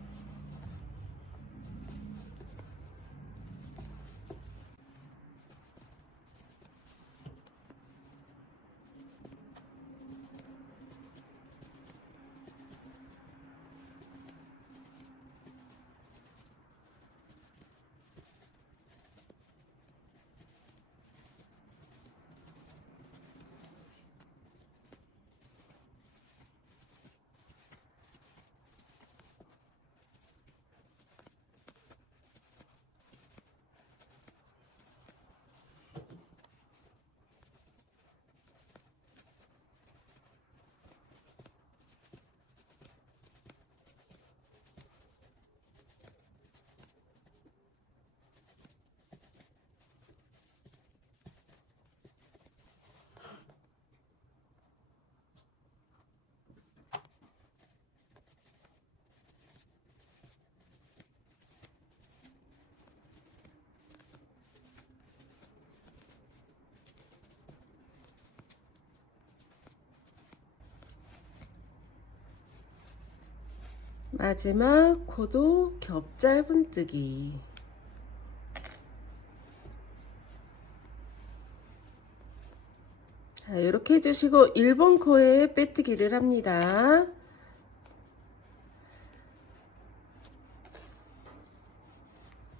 마지막 코도 겹짧은뜨기. 자, 이렇게 해주시고 1번 코에 빼뜨기를 합니다.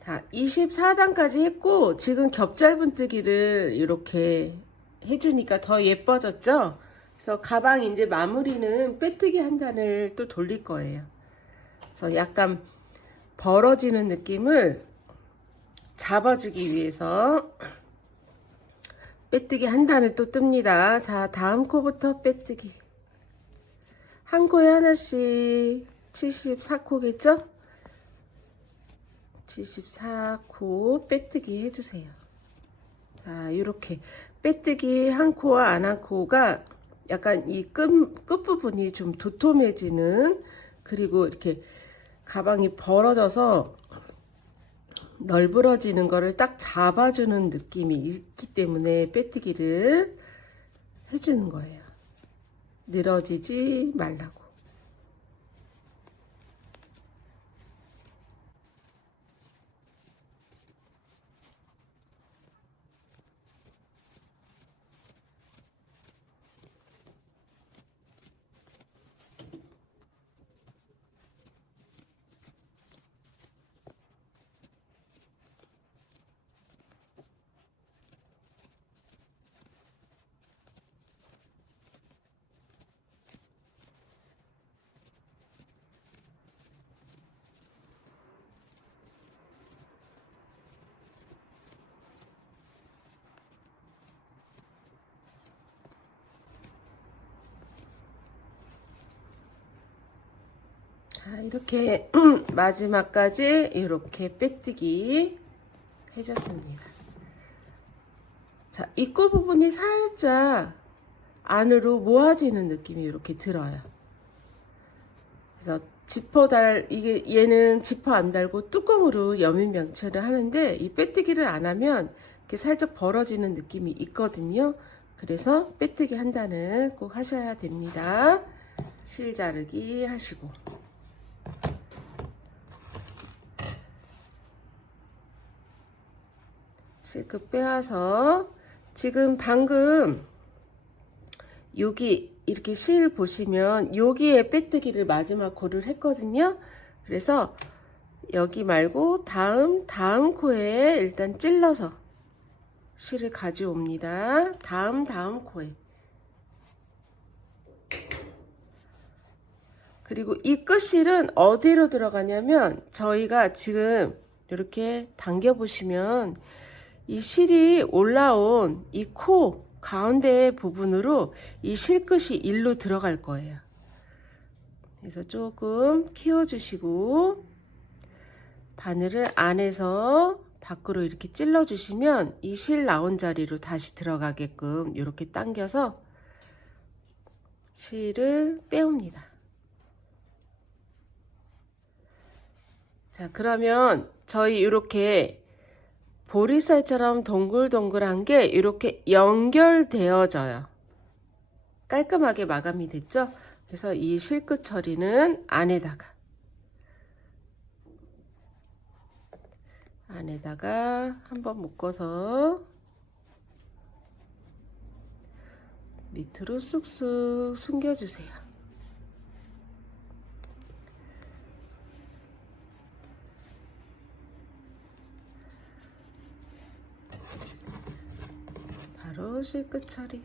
자, 24단까지 했고 지금 겹짧은뜨기를 이렇게 해주니까 더 예뻐졌죠? 그래서 가방 이제 마무리는 빼뜨기 한 단을 또 돌릴 거예요. 그래서 약간 벌어지는 느낌을 잡아주기 위해서 빼뜨기 한 단을 또 뜹니다. 자, 다음 코부터 빼뜨기. 한 코에 하나씩 74코겠죠? 74코 빼뜨기 해주세요. 자, 이렇게 빼뜨기 한 코와 안 한 코가 약간 이 끝부분이 좀 도톰해지는, 그리고 이렇게 가방이 벌어져서 널브러지는 거를 딱 잡아주는 느낌이 있기 때문에 빼뜨기를 해주는 거예요. 늘어지지 말라고. 자, 이렇게 마지막까지 이렇게 빼뜨기 해줬습니다. 자, 입구 부분이 살짝 안으로 모아지는 느낌이 이렇게 들어요. 그래서 이게 얘는 지퍼 안 달고 뚜껑으로 여민 명철을 하는데 이 빼뜨기를 안 하면 이렇게 살짝 벌어지는 느낌이 있거든요. 그래서 빼뜨기 한 단은 꼭 하셔야 됩니다. 실 자르기 하시고. 실끝 빼와서 지금 방금 여기 이렇게 실 보시면 여기에 빼뜨기를 마지막 코를 했거든요. 그래서 여기 말고 다음 코에 일단 찔러서 실을 가져옵니다. 다음 코에. 그리고 이 끝실은 어디로 들어가냐면 저희가 지금 이렇게 당겨 보시면 이 실이 올라온 이 코 가운데 부분으로 이 실끝이 일로 들어갈 거예요. 그래서 조금 키워주시고 바늘을 안에서 밖으로 이렇게 찔러 주시면 이 실 나온 자리로 다시 들어가게끔 이렇게 당겨서 실을 빼옵니다. 자, 그러면 저희 이렇게 보리쌀처럼 동글동글한 게 이렇게 연결되어져요. 깔끔하게 마감이 됐죠? 그래서 이 실끝 처리는 안에다가 한번 묶어서 밑으로 쑥쑥 숨겨주세요. 바로 실끝 처리.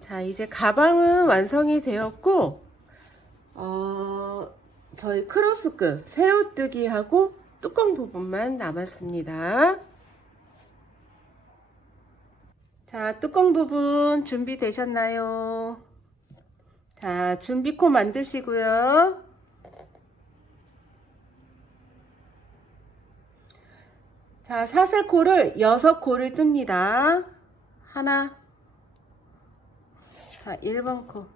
자, 이제 가방은 완성이 되었고 저희 크로스끝 새우뜨기 하고 뚜껑 부분만 남았습니다. 자, 뚜껑 부분 준비되셨나요? 자, 준비코 만드시고요. 자, 사슬코를 6코를 뜹니다. 하나. 자, 1번 코.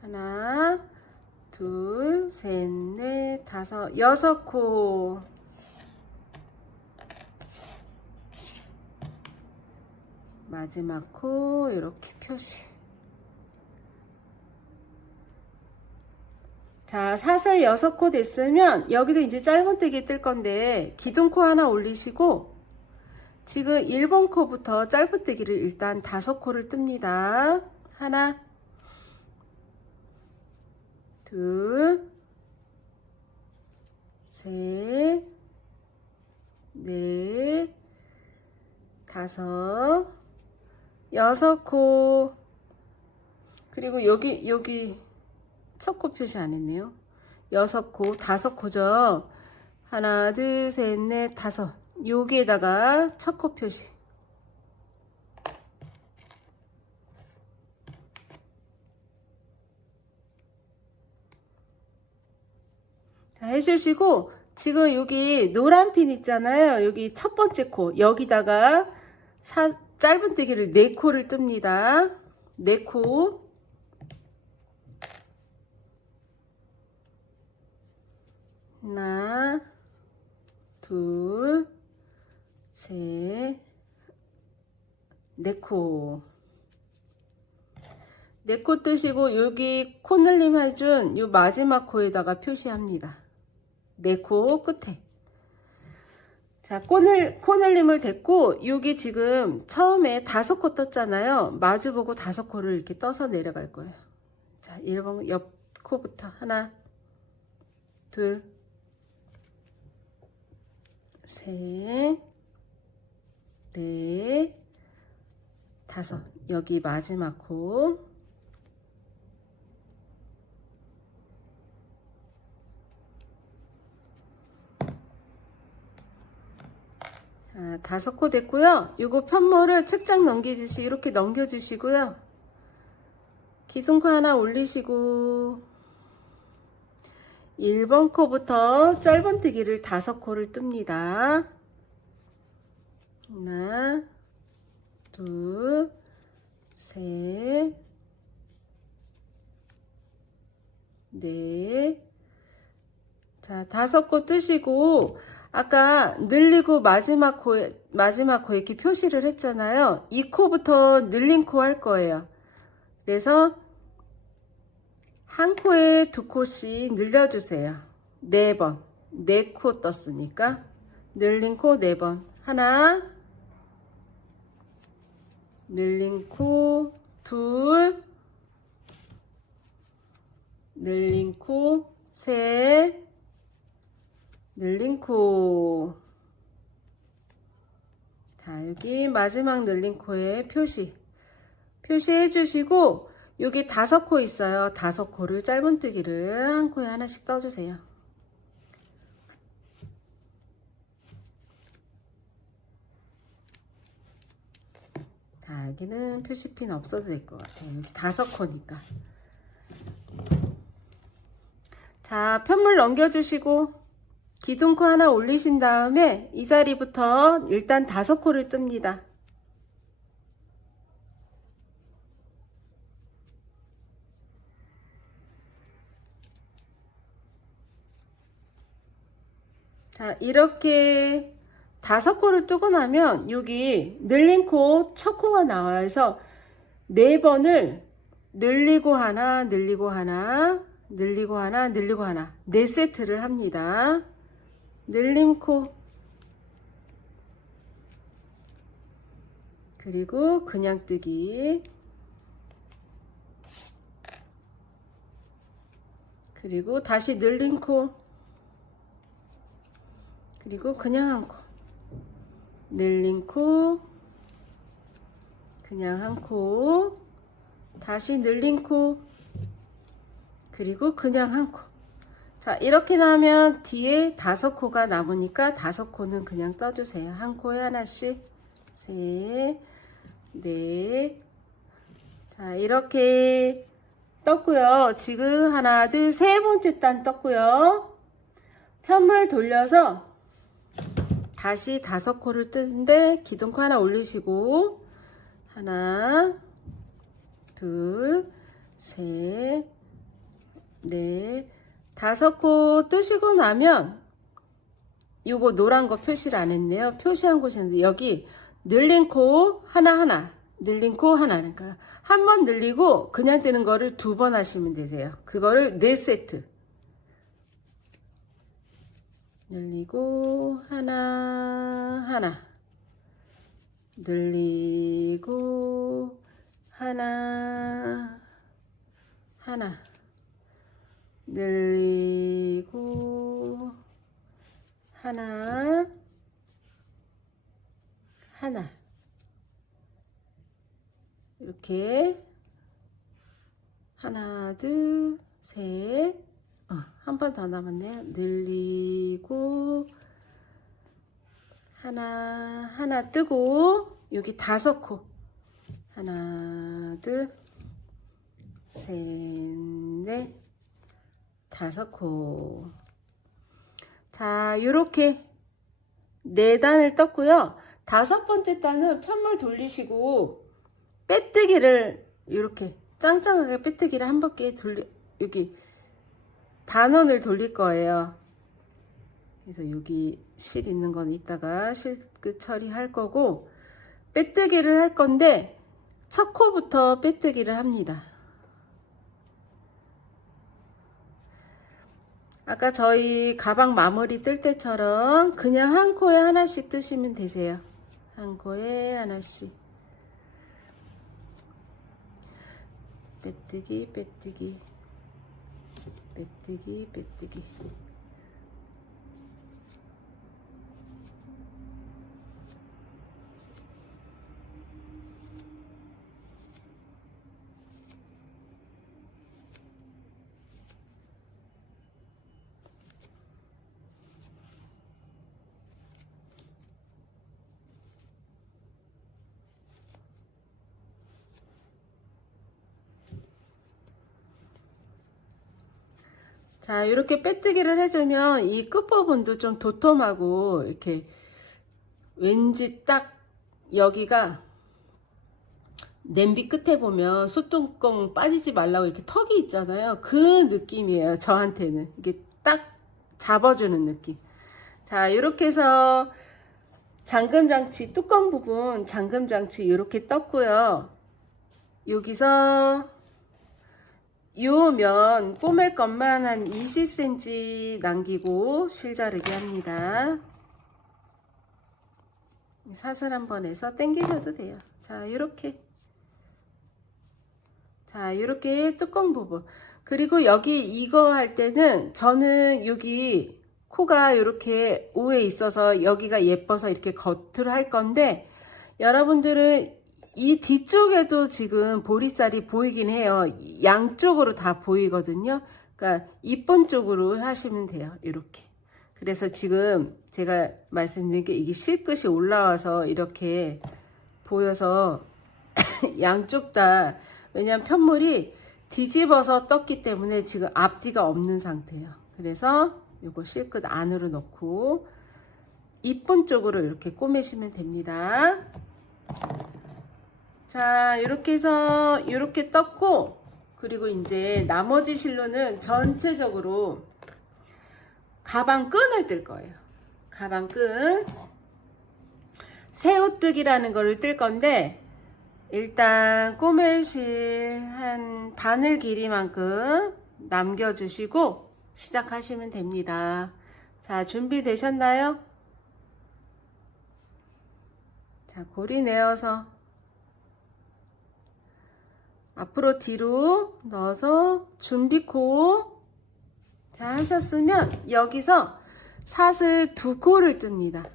하나, 둘, 셋, 넷, 다섯, 6코. 마지막 코 이렇게 표시. 자, 사슬 6코 됐으면 여기도 이제 짧은뜨기 뜰 건데 기둥코 하나 올리시고 지금 1번 코부터 짧은뜨기를 일단 5코를 뜹니다. 하나, 둘, 셋, 넷, 다섯, 6코. 그리고 여기 첫 코 표시 안 했네요. 6코, 5코죠. 하나, 둘, 셋, 넷, 다섯. 여기에다가 첫 코 표시. 자, 해주시고, 지금 여기 노란 핀 있잖아요. 여기 첫 번째 코. 여기다가 짧은뜨기를 4코를 뜹니다. 4코. 하나, 둘, 셋, 4코. 4코 뜨시고 여기 코늘림 해준 요 마지막 코에다가 표시합니다. 4코 끝에. 자, 코늘림을 됐고 여기 지금 처음에 5코 떴잖아요. 마주보고 5코를 이렇게 떠서 내려갈 거예요. 자, 1번 옆 코부터 하나, 둘, 셋, 넷, 다섯. 여기 마지막 코. 자, 5코 됐고요. 요거 편모를 책장 넘기듯이 이렇게 넘겨주시고요. 기둥코 하나 올리시고 1번 코부터 짧은뜨기를 5코를 뜹니다. 하나, 둘, 셋, 넷. 자, 5코 뜨시고 아까 늘리고 마지막 코에 이렇게 표시를 했잖아요. 이 코부터 늘린 코 할 거예요. 그래서 한 코에 두 코씩 늘려주세요. 4번. 4코 떴으니까 늘린 코 4번. 하나, 늘린 코 둘, 늘린 코 셋, 늘린 코. 자, 여기 마지막 늘린 코에 표시해 주시고, 여기 5코 있어요. 5코를 짧은뜨기를 한 코에 하나씩 떠주세요. 자, 여기는 표시핀 없어도 될 것 같아요. 여기 5코니까. 자, 편물 넘겨주시고 기둥코 하나 올리신 다음에 이 자리부터 일단 5코를 뜹니다. 자, 이렇게 5코를 뜨고 나면 여기 늘린 코 첫 코가 나와서 4번을 늘리고 하나, 늘리고 하나, 늘리고 하나, 늘리고 하나 4세트를 합니다. 늘린 코 그리고 그냥 뜨기 그리고 다시 늘린 코 그리고 그냥 한 코 늘린 코 그냥 한 코 다시 늘린 코 그리고 그냥 한 코. 자, 이렇게 나면 뒤에 5코가 남으니까 5코는 그냥 떠주세요. 한 코에 하나씩 셋, 넷. 자, 이렇게 떴고요. 지금 하나, 둘, 3번째 단 떴고요. 편물 돌려서 다시 5코를 뜨는데 기둥코 하나 올리시고 하나, 둘, 셋, 넷, 5코 뜨시고 나면 요거 노란 거 표시를 안 했네요. 표시한 곳이 있는데 여기 늘린 코 하나하나 늘린 코 하나 그러니까 한 번 늘리고 그냥 뜨는 거를 2번 하시면 되세요. 그거를 4세트 늘리고 하나 늘리고 하나 늘리고 하나 이렇게 하나 둘 셋 한 번 더 남았네요. 늘리고 하나 뜨고 여기 5코 하나 둘 셋 넷 5코. 자, 요렇게 4단을 떴고요. 5번째 단은 편물 돌리시고 빼뜨기를 이렇게 짱짱하게 빼뜨기를 한 바퀴 여기 반원을 돌릴 거예요. 그래서 여기 실 있는 건 이따가 실끝 처리할 거고 빼뜨기를 할 건데 첫 코부터 빼뜨기를 합니다. 아까 저희 가방 마무리 뜰 때처럼 그냥 한 코에 하나씩 뜨시면 되세요. 한 코에 하나씩 빼뜨기 빼뜨기 빼뜨기 빼뜨기 자, 이렇게 빼뜨기를 해주면 이 끝부분도 좀 도톰하고 이렇게 왠지 딱 여기가 냄비 끝에 보면 솥뚜껑 빠지지 말라고 이렇게 턱이 있잖아요. 그 느낌이에요. 저한테는 이게 딱 잡아주는 느낌. 자, 이렇게 해서 잠금장치 뚜껑 부분 잠금장치 이렇게 떴고요. 여기서 요 면 꼬맬 것만 한 20cm 남기고 실자르기 합니다. 사슬 한번 해서 당기셔도 돼요. 자, 이렇게. 자, 이렇게 뚜껑 부분. 그리고 여기 이거 할 때는 저는 여기 코가 이렇게 오에 있어서 여기가 예뻐서 이렇게 겉으로 할 건데, 여러분들은 이 뒤쪽에도 지금 보리살이 보이긴 해요. 양쪽으로 다 보이거든요. 그러니까 이쁜 쪽으로 하시면 돼요. 이렇게. 그래서 지금 제가 말씀드린 게 이게 실끝이 올라와서 이렇게 보여서 양쪽 다, 왜냐면 편물이 뒤집어서 떴기 때문에 지금 앞뒤가 없는 상태예요. 그래서 이거 실끝 안으로 넣고 이쁜 쪽으로 이렇게 꼬매시면 됩니다. 자, 이렇게 해서 이렇게 떴고, 그리고 이제 나머지 실로는 전체적으로 가방 끈을 뜰 거예요. 가방 끈. 새우뜨기라는 거를 뜰 건데, 일단 꼬매실 한 바늘 길이만큼 남겨주시고 시작하시면 됩니다. 자, 준비되셨나요? 자, 고리 내어서 앞으로 뒤로 넣어서 준비코. 자, 하셨으면 여기서 사슬 2코를 뜹니다.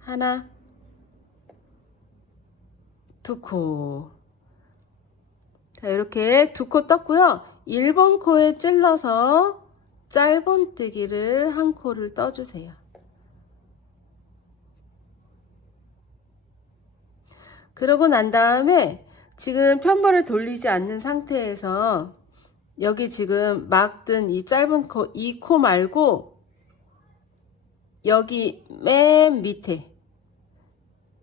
하나, 2코. 자, 이렇게 2코 떴고요. 1번 코에 찔러서 짧은뜨기를 1코를 떠주세요. 그러고 난 다음에 지금 편벌을 돌리지 않는 상태에서 여기 지금 막 뜬 이 짧은 코, 이 코 말고 여기 맨 밑에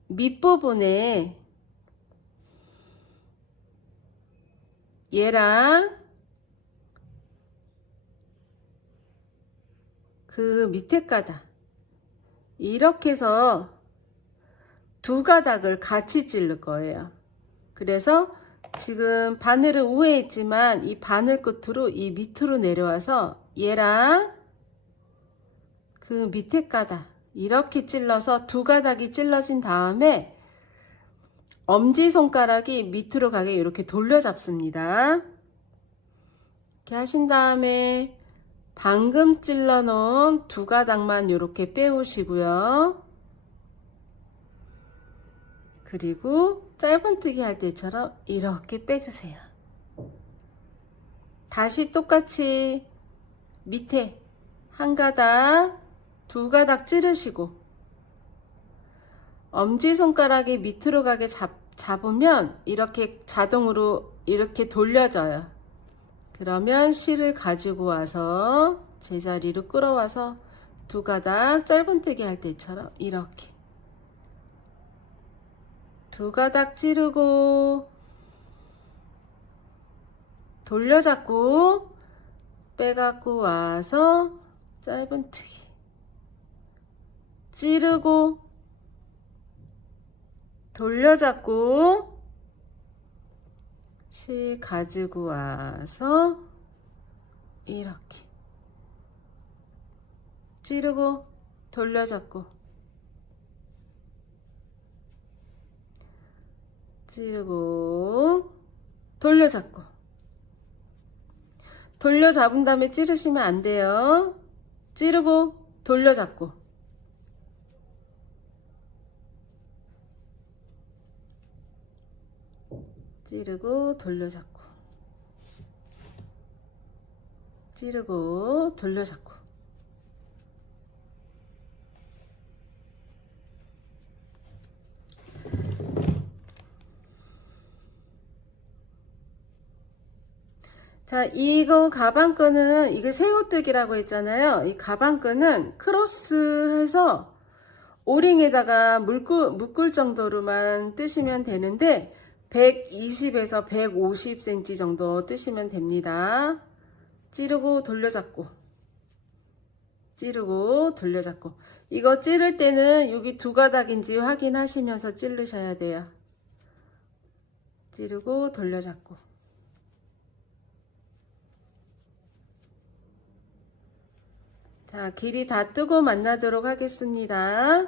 밑부분에 얘랑 그 밑에 가닥 이렇게 해서 2가닥을 같이 찌를 거예요. 그래서 지금 바늘은 우에 있지만 이 바늘 끝으로 이 밑으로 내려와서 얘랑 그 밑에 가닥 이렇게 찔러서 2가닥이 찔러진 다음에 엄지손가락이 밑으로 가게 이렇게 돌려 잡습니다. 이렇게 하신 다음에 방금 찔러 놓은 2가닥만 이렇게 빼오시고요. 그리고 짧은뜨기 할 때처럼 이렇게 빼주세요. 다시 똑같이 밑에 1가닥, 2가닥 찌르시고 엄지손가락이 밑으로 가게 잡으면 이렇게 자동으로 이렇게 돌려져요. 그러면 실을 가지고 와서 제자리로 끌어와서 2가닥 짧은뜨기 할 때처럼 이렇게 2가닥 찌르고 돌려잡고 빼갖고 와서 짧은뜨기 찌르고 돌려잡고 실 가지고 와서 이렇게 찌르고 돌려잡고 찌르고 돌려잡고 돌려잡은 다음에 찌르시면 안 돼요. 찌르고 돌려잡고 찌르고 돌려잡고 찌르고 돌려잡고 자, 이거 가방끈은 이게 새우뜨기라고 했잖아요. 이 가방끈은 크로스해서 오링에다가 묶을 정도로만 뜨시면 되는데 120에서 150cm 정도 뜨시면 됩니다. 찌르고 돌려잡고 찌르고 돌려잡고 이거 찌를 때는 여기 두 가닥인지 확인하시면서 찌르셔야 돼요. 찌르고 돌려잡고. 자, 길이 다 뜨고 만나도록 하겠습니다.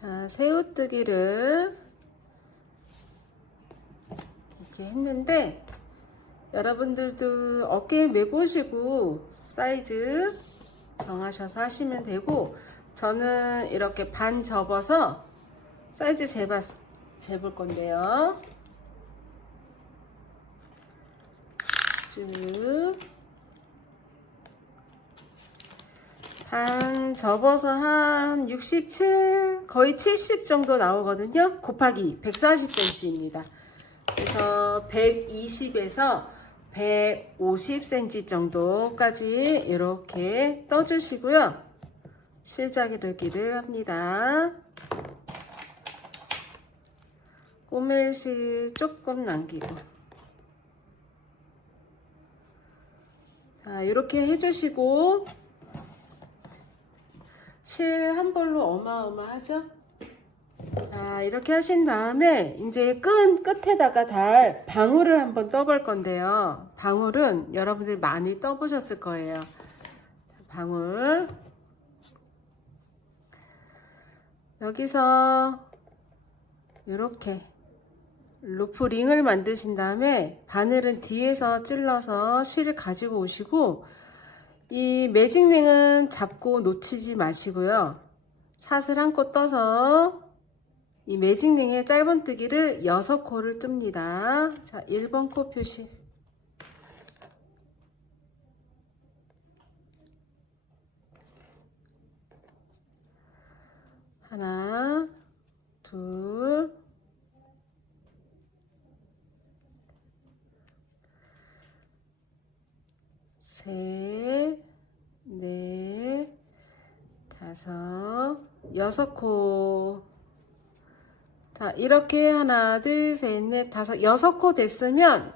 자, 새우뜨기를 이렇게 했는데 여러분들도 어깨에 매보시고 사이즈 정하셔서 하시면 되고, 저는 이렇게 반 접어서 사이즈 재볼 건데요. 쭉 반 접어서 한 67, 거의 70 정도 나오거든요. 곱하기 140cm입니다. 그래서 120에서 150cm 정도까지 이렇게 떠주시고요. 실자르기를 합니다. 꼬멜실 조금 남기고. 자, 이렇게 해주시고, 실 한 볼로 어마어마하죠? 자, 이렇게 하신 다음에 이제 끝에다가 달 방울을 한번 떠볼 건데요. 방울은 여러분들이 많이 떠보셨을 거예요. 방울. 여기서 이렇게 루프링을 만드신 다음에 바늘은 뒤에서 찔러서 실을 가지고 오시고, 이 매직링은 잡고 놓치지 마시고요. 사슬 한 코 떠서 이 매직링의 짧은뜨기를 6코를 뜹니다. 자, 1번 코 표시. 하나, 둘, 셋, 넷, 다섯, 6코. 자, 이렇게 하나, 둘, 셋, 넷, 다섯, 6코 됐으면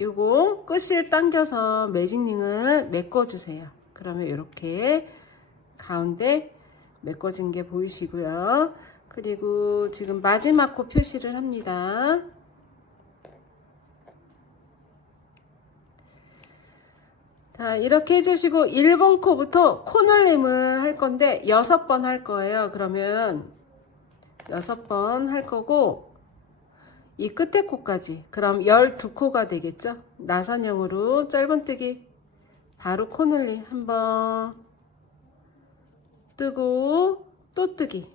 요거 끝을 당겨서 매직링을 메꿔주세요. 그러면 이렇게 가운데 메꿔진 게 보이시고요. 그리고 지금 마지막 코 표시를 합니다. 자, 이렇게 해주시고 1번 코부터 코늘림을 할 건데 6번 할 거예요. 그러면 6번 할 거고, 이 끝에 코까지 그럼 12코가 되겠죠. 나선형으로 짧은뜨기 바로 코늘림 한번 뜨고 또 뜨기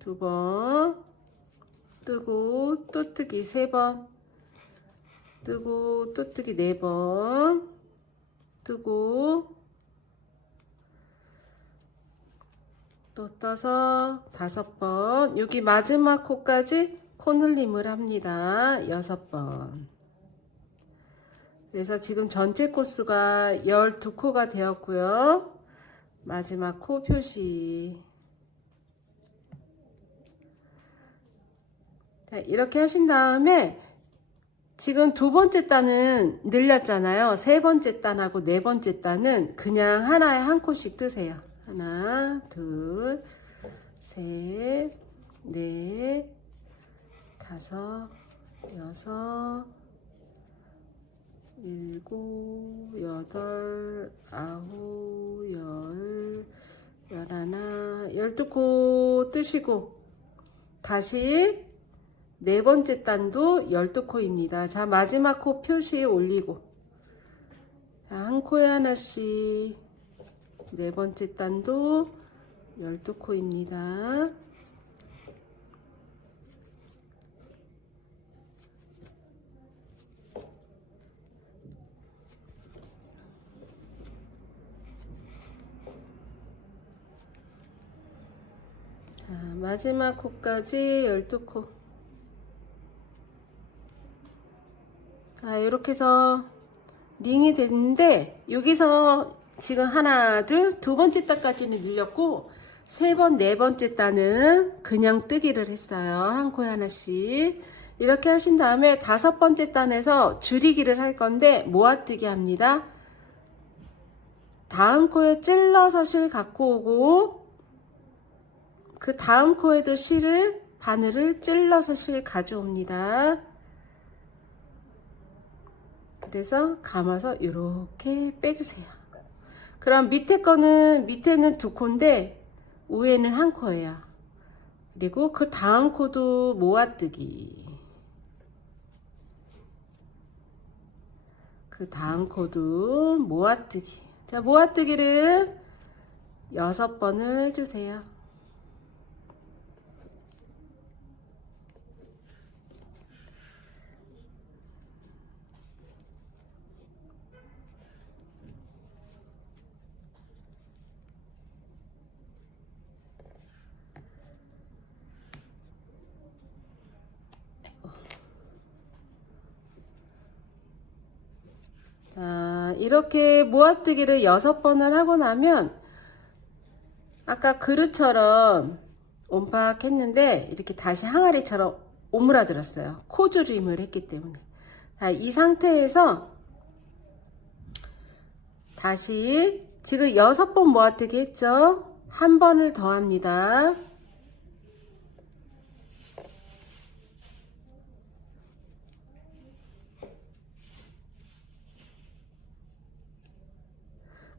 2번, 뜨고 또 뜨기 3번, 뜨고 또 뜨기 4번, 뜨고 또 떠서 5번, 여기 마지막 코까지 코늘림을 합니다. 6번. 그래서 지금 전체 코수가 12코가 되었고요. 마지막 코 표시. 자, 이렇게 하신 다음에 지금 두 번째 단은 늘렸잖아요. 세 번째 단하고 네 번째 단은 그냥 하나에 한 코씩 뜨세요. 하나, 둘, 셋, 넷, 다섯, 여섯, 일곱, 여덟, 아홉, 열, 열하나, 12코 뜨시고 다시 네 번째 단도 12코입니다. 자, 마지막 코 표시 올리고, 자, 한 코에 하나씩. 네 번째 단도 12코입니다. 자, 마지막 코까지 12코. 자, 이렇게 해서 링이 됐는데, 여기서 지금 하나, 둘, 두 번째 단까지는 늘렸고, 3번, 네 번째 단은 그냥 뜨기를 했어요. 한 코에 하나씩. 이렇게 하신 다음에 5번째 단에서 줄이기를 할 건데 모아뜨기 합니다. 다음 코에 찔러서 실 갖고 오고 그 다음 코에도 바늘을 찔러서 실 가져옵니다. 그래서 감아서 이렇게 빼주세요. 그럼 밑에는 2코인데 위에는 1코예요. 그리고 그 다음 코도 모아뜨기. 그 다음 코도 모아뜨기. 자, 모아뜨기를 6번을 해주세요. 자, 이렇게 모아뜨기를 6번을 하고 나면 아까 그릇처럼 온박 했는데 이렇게 다시 항아리처럼 오므라들었어요. 코줄임을 했기 때문에. 자, 이 상태에서 다시 지금 6번 모아뜨기 했죠? 한 번을 더 합니다.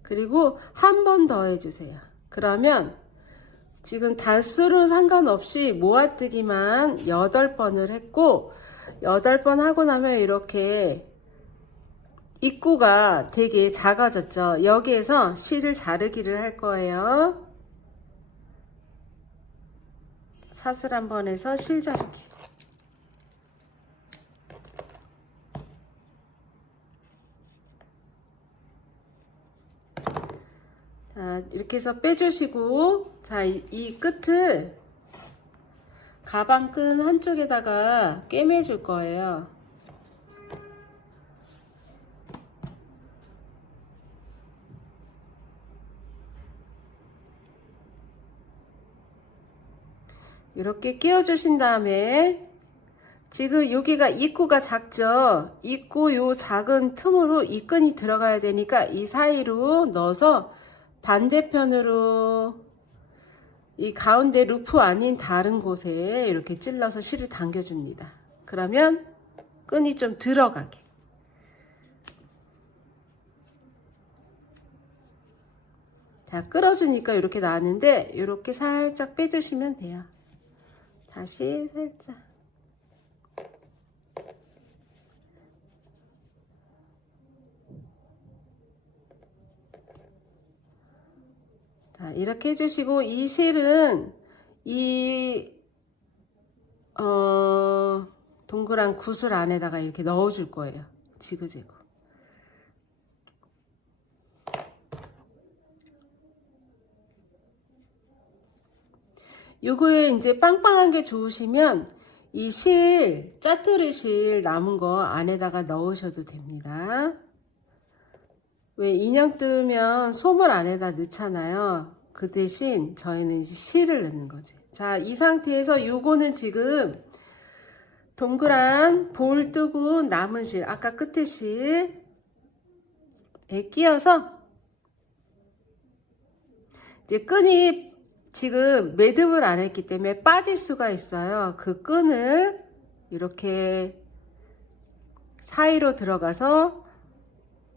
그리고 한 번 더 해주세요. 그러면 지금 단수는 상관없이 모아뜨기만 8번을 했고 8번 하고 나면 이렇게 입구가 되게 작아졌죠. 여기에서 실을 자르기를 할 거예요. 사슬 한 번 해서 실 자르기. 자, 이렇게 해서 빼주시고, 자, 이 끝을 가방 끈 한쪽에다가 꿰매줄 거예요. 이렇게 끼워주신 다음에 지금 여기가 입구가 작죠. 입구 요 작은 틈으로 이 끈이 들어가야 되니까 이 사이로 넣어서 반대편으로 이 가운데 루프 아닌 다른 곳에 이렇게 찔러서 실을 당겨줍니다. 그러면 끈이 좀 들어가게. 자, 끌어주니까 이렇게 나왔는데 이렇게 살짝 빼주시면 돼요. 다시 살짝. 자, 이렇게 해주시고 이 실은 이 동그란 구슬 안에다가 이렇게 넣어줄 거예요. 지그재그. 요거에 이제 빵빵한 게 좋으시면 이 짜투리 실 남은 거 안에다가 넣으셔도 됩니다. 왜 인형 뜨면 솜을 안에다 넣잖아요. 그 대신 저희는 이제 실을 넣는 거지. 자, 이 상태에서 요거는 지금 동그란 볼 뜨고 남은 실, 아까 끝에 실에 끼워서 이제 끈이 지금 매듭을 안 했기 때문에 빠질 수가 있어요. 그 끈을 이렇게 사이로 들어가서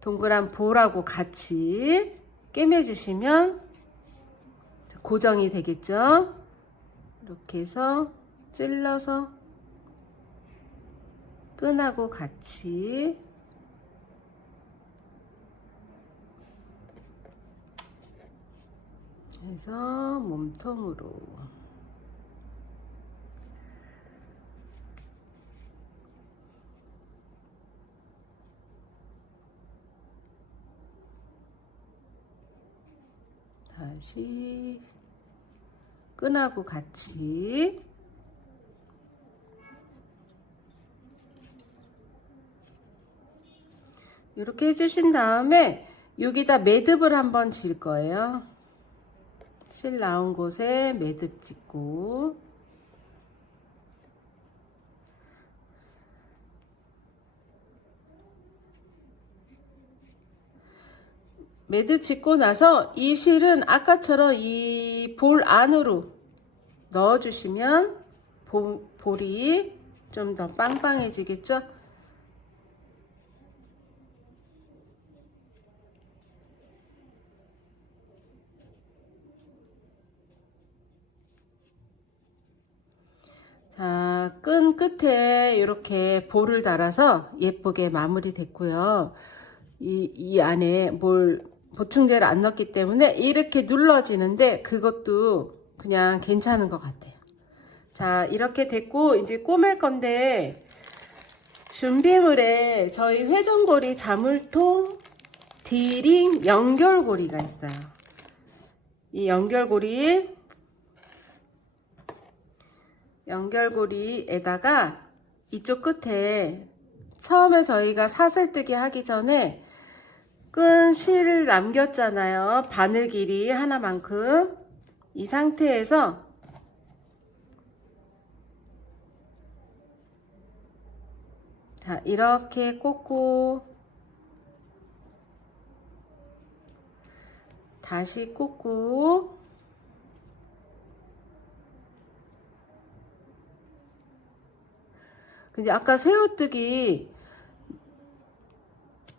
동그란 볼하고 같이 꿰매주시면 고정이 되겠죠. 이렇게 해서 찔러서 끈하고 같이 해서 몸통으로 다시 끈하고 같이 이렇게 해주신 다음에 여기다 매듭을 한번 질 거예요. 실 나온 곳에 매듭 짓고, 매듭 짓고 나서 이 실은 아까처럼 이 볼 안으로 넣어주시면 볼이 좀 더 빵빵해지겠죠? 자, 끈 끝에 이렇게 볼을 달아서 예쁘게 마무리 됐고요. 이 안에 보충제를 안 넣었기 때문에 이렇게 눌러지는데 그것도 그냥 괜찮은 것 같아요. 자, 이렇게 됐고 이제 꼬맬 건데 준비물에 저희 회전고리, 자물통, 디링, 연결고리가 있어요. 이 연결고리에다가 이쪽 끝에 처음에 저희가 사슬뜨기 하기 전에 끈 실을 남겼잖아요. 바늘 길이 하나만큼. 이 상태에서 자, 이렇게 꽂고 다시 꽂고 근데 아까 새우뜨기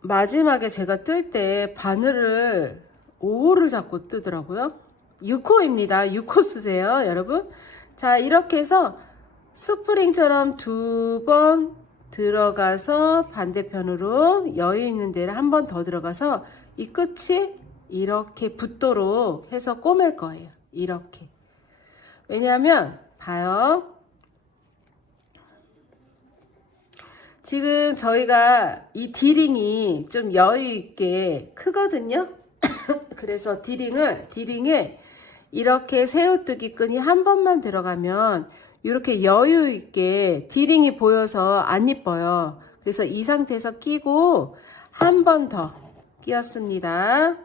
마지막에 제가 뜰 때 바늘을 5호를 잡고 뜨더라고요. 6호입니다. 6호 쓰세요, 여러분. 자, 이렇게 해서 스프링처럼 2번 들어가서 반대편으로 여유 있는 데를 한 번 더 들어가서 이 끝이 이렇게 붙도록 해서 꼬맬 거예요. 이렇게. 왜냐하면 봐요. 지금 저희가 이 디링이 좀 여유 있게 크거든요. 그래서 디링에 이렇게 새우뜨기 끈이 한 번만 들어가면 이렇게 여유 있게 디링이 보여서 안 이뻐요. 그래서 이 상태에서 끼고 한 번 더 끼웠습니다.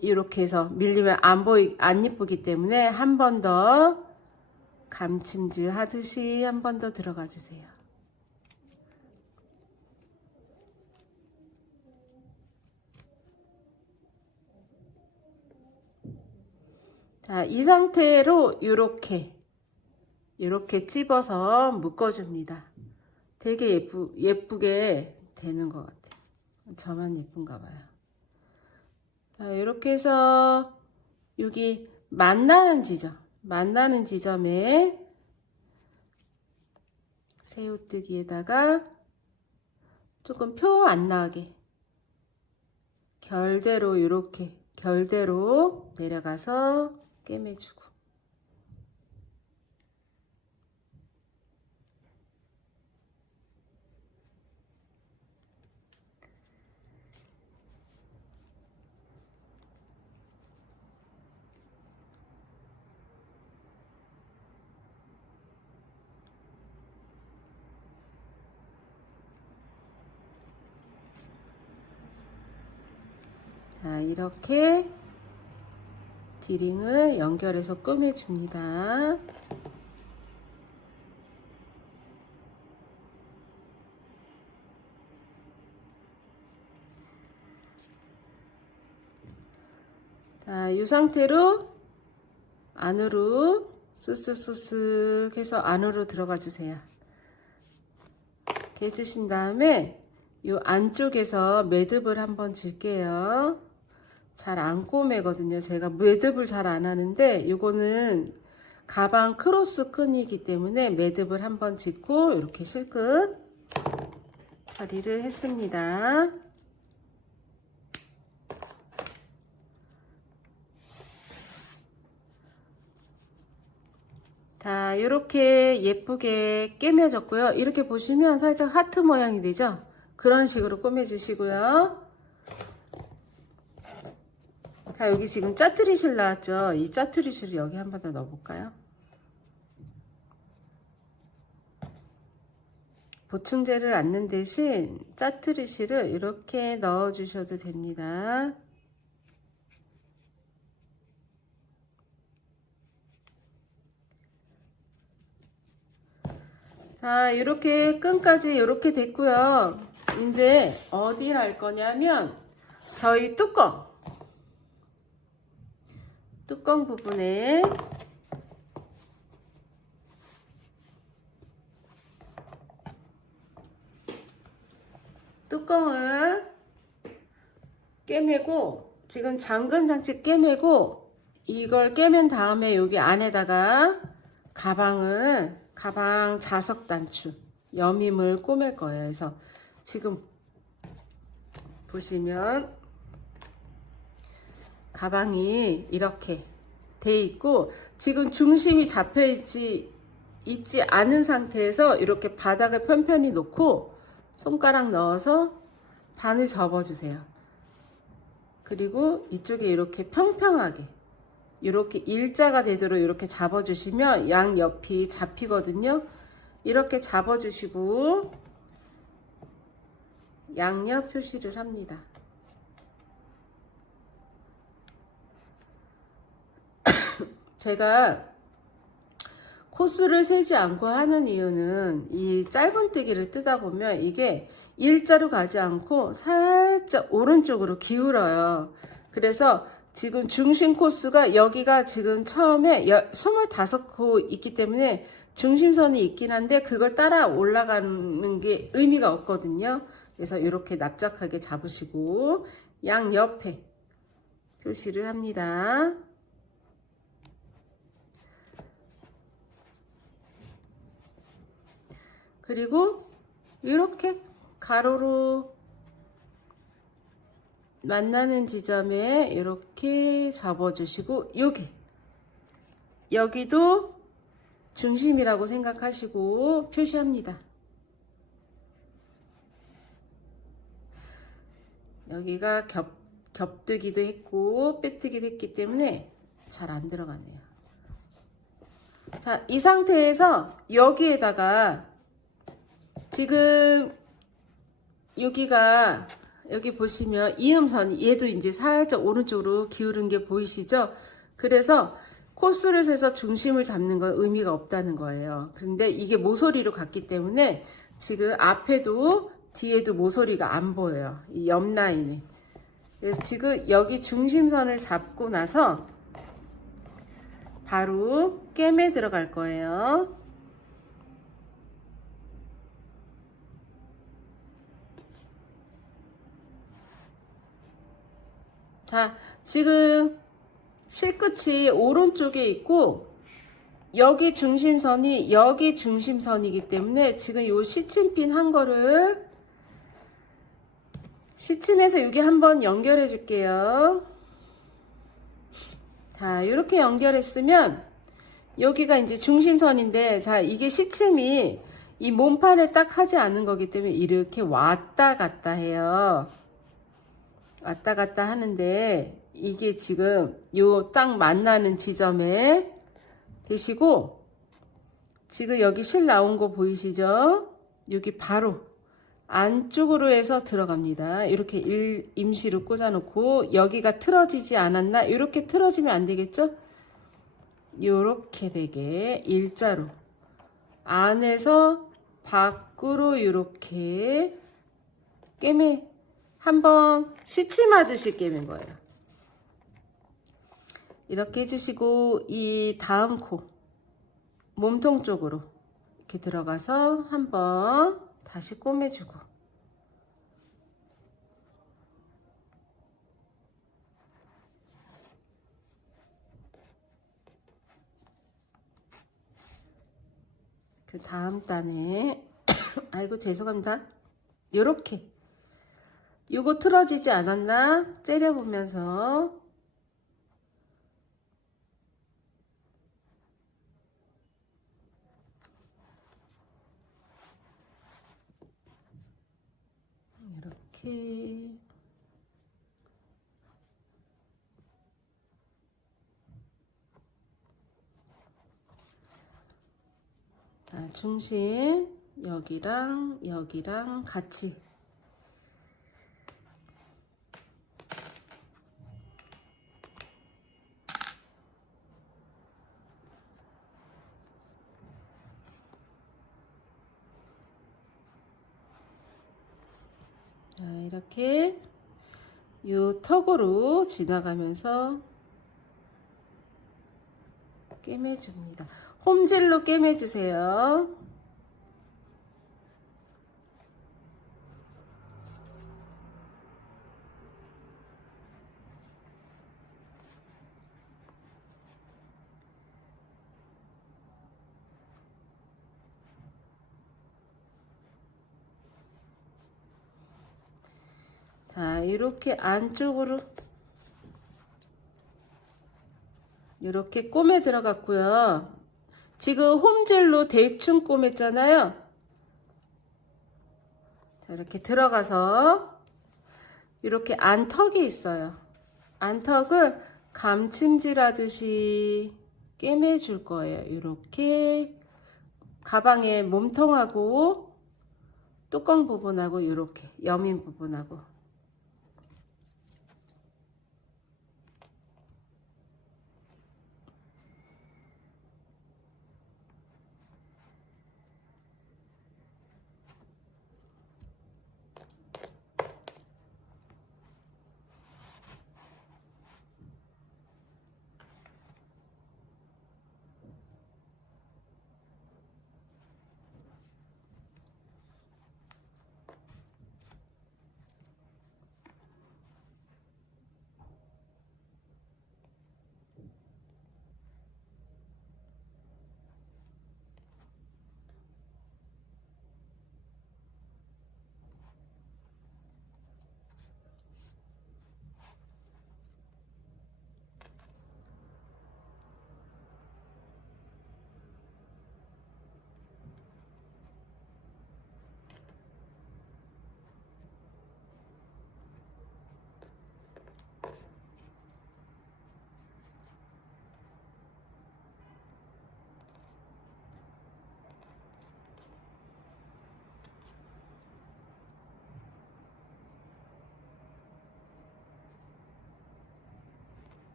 이렇게 해서 밀리면 안 이쁘기 때문에 한 번 더 감침질 하듯이 한 번 더 들어가 주세요. 자, 이 상태로 이렇게 찝어서 묶어줍니다. 되게 예쁘게 되는 것 같아요. 저만 예쁜가 봐요. 자, 이렇게 해서 여기 만나는 지점에 새우뜨기에다가 조금 표 안 나게 결대로 이렇게 결대로 내려가서 꿰매주고 자, 이렇게 디링을 연결해서 꿰매줍니다. 자, 이 상태로 안으로 쓱쓱쓱쓱 해서 안으로 들어가 주세요. 이렇게 해주신 다음에 이 안쪽에서 매듭을 한번 줄게요. 잘 안 꼬매거든요. 제가 매듭을 잘 안 하는데 이거는 가방 크로스 끈이기 때문에 매듭을 한번 짓고 이렇게 실끝 처리를 했습니다. 자, 이렇게 예쁘게 꿰매졌고요. 이렇게 보시면 살짝 하트 모양이 되죠? 그런 식으로 꿰매주시고요. 자, 여기 지금 짜투리실 나왔죠? 이 짜투리실을 여기 한 번 더 넣어볼까요? 보충제를 안 넣는 대신 짜투리실을 이렇게 넣어주셔도 됩니다. 자, 이렇게 끈까지 이렇게 됐고요. 이제 어디를 할 거냐면 저희 뚜껑 부분에 뚜껑을 깨매고, 지금 잠금 장치 깨매고, 이걸 깨맨 다음에 여기 안에다가 가방 자석 단추 여밈을 꿰맬 거예요. 그래서 지금 보시면 가방이 이렇게 돼 있고, 지금 중심이 잡혀 있지 않은 상태에서 이렇게 바닥을 편편히 놓고 손가락 넣어서 반을 접어주세요. 그리고 이쪽에 이렇게 평평하게 이렇게 일자가 되도록 이렇게 잡아주시면 양 옆이 잡히거든요. 이렇게 잡아주시고 양옆 표시를 합니다. 제가 코스를 세지 않고 하는 이유는 이 짧은뜨기를 뜨다 보면 이게 일자로 가지 않고 살짝 오른쪽으로 기울어요. 그래서 지금 중심 코스가 여기가 지금 처음에 25코 있기 때문에 중심선이 있긴 한데 그걸 따라 올라가는 게 의미가 없거든요. 그래서 이렇게 납작하게 잡으시고 양옆에 표시를 합니다. 그리고 이렇게 가로로 만나는 지점에 이렇게 접어주시고 여기도 중심이라고 생각하시고 표시합니다. 여기가 겹뜨기도 했고 빼뜨기도 했기 때문에 잘 안 들어가네요. 자, 이 상태에서 여기에다가 지금 여기 보시면 이음선이 얘도 이제 살짝 오른쪽으로 기울은 게 보이시죠? 그래서 코스를 세서 중심을 잡는 건 의미가 없다는 거예요. 근데 이게 모서리로 갔기 때문에 지금 앞에도 뒤에도 모서리가 안 보여요. 이 옆 라인이. 그래서 지금 여기 중심선을 잡고 나서 바로 꿰매 들어갈 거예요. 자, 지금 실끝이 오른쪽에 있고 여기 중심선이기 때문에 지금 요 시침핀 한 거를 시침해서 여기 한번 연결해 줄게요. 자, 이렇게 연결했으면 여기가 이제 중심선인데, 자, 이게 시침이 이 몸판에 딱 하지 않은 거기 때문에 이렇게 왔다 갔다 해요. 왔다 갔다 하는데 이게 지금 요 딱 만나는 지점에 되시고, 지금 여기 실 나온 거 보이시죠? 여기 바로 안쪽으로 해서 들어갑니다. 이렇게 임시로 꽂아 놓고 여기가 틀어지지 않았나? 이렇게 틀어지면 안 되겠죠? 요렇게 되게 일자로 안에서 밖으로 이렇게 한번 시침하듯이 꿰맨 거예요. 이렇게 해주시고 이 다음 코 몸통 쪽으로 이렇게 들어가서 한번 다시 꿰매주고, 그 다음 단에 아이고 죄송합니다. 요렇게 요거 틀어지지 않았나 째려보면서 이렇게 중심 여기랑 같이 자, 이렇게 요 턱으로 지나가면서 꿰매줍니다. 홈젤로 꿰매주세요. 자, 이렇게 안쪽으로 이렇게 꿰매 들어갔고요. 지금 홈젤로 대충 꿰맸잖아요. 자, 이렇게 들어가서 이렇게 안턱이 있어요. 안턱을 감침질 하듯이 꿰매 줄 거예요. 이렇게 가방의 몸통하고 뚜껑 부분하고 이렇게 여민 부분하고.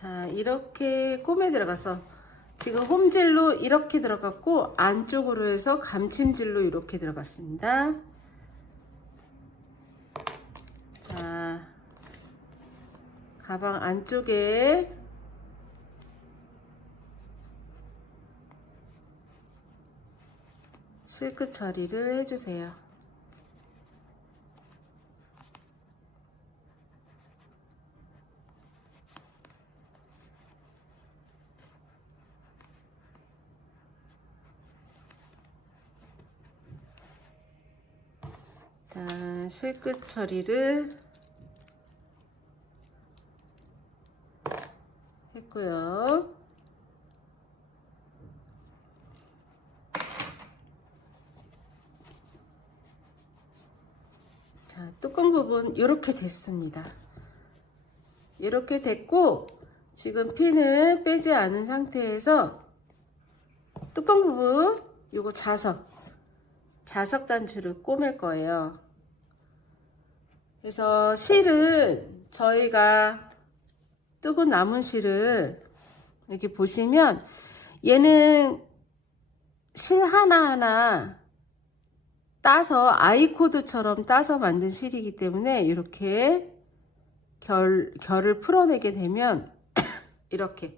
자, 이렇게 꿰매 들어가서 지금 홈젤로 이렇게 들어갔고 안쪽으로 해서 감침질로 이렇게 들어갔습니다. 자, 가방 안쪽에 실크 처리를 해주세요. 자, 실크 처리를 했고요. 자, 뚜껑 부분 이렇게 됐습니다. 이렇게 됐고 지금 핀을 빼지 않은 상태에서 뚜껑 부분 요거 자석 단추를 꿰맬 거예요. 그래서 실은 저희가 뜨고 남은 실을 이렇게 보시면 얘는 실 하나하나 따서 아이코드처럼 따서 만든 실이기 때문에 이렇게 결을 풀어내게 되면 이렇게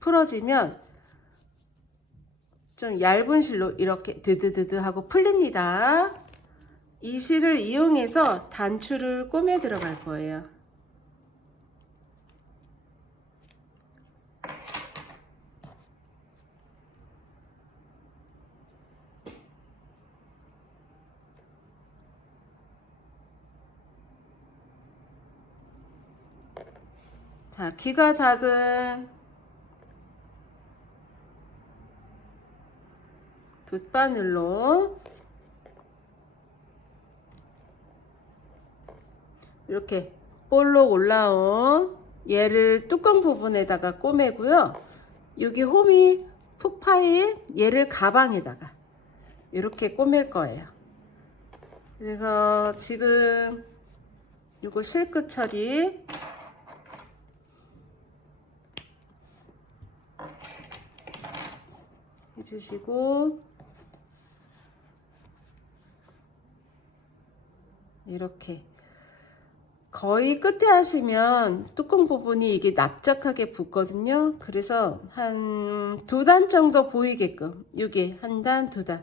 풀어지면 좀 얇은 실로 이렇게 드드드드 하고 풀립니다. 이 실을 이용해서 단추를 꿰매 들어갈 거예요. 자, 귀가 작은 돛바늘로 이렇게 볼록 올라온 얘를 뚜껑 부분에다가 꿰매고요. 여기 홈이 푹 파인 얘를 가방에다가 이렇게 꿰맬 거예요. 그래서 지금 요거 실크 처리 해주시고 이렇게 거의 끝에 하시면 뚜껑 부분이 이게 납작하게 붙거든요. 그래서 한 2단 정도 보이게끔, 이게 1단, 2단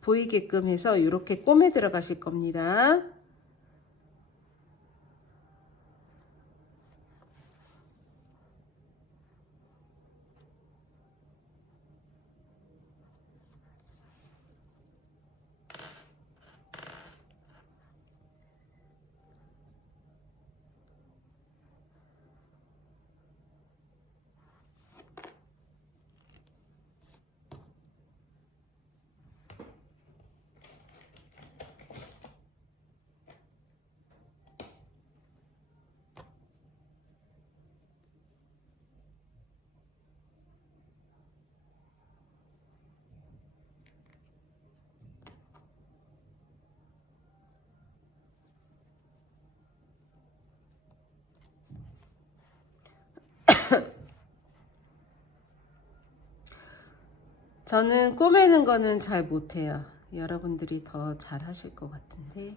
보이게끔 해서 이렇게 꼬매 들어가실 겁니다. 저는 꼬매는 거는 잘 못해요. 여러분들이 더 잘 하실 것 같은데.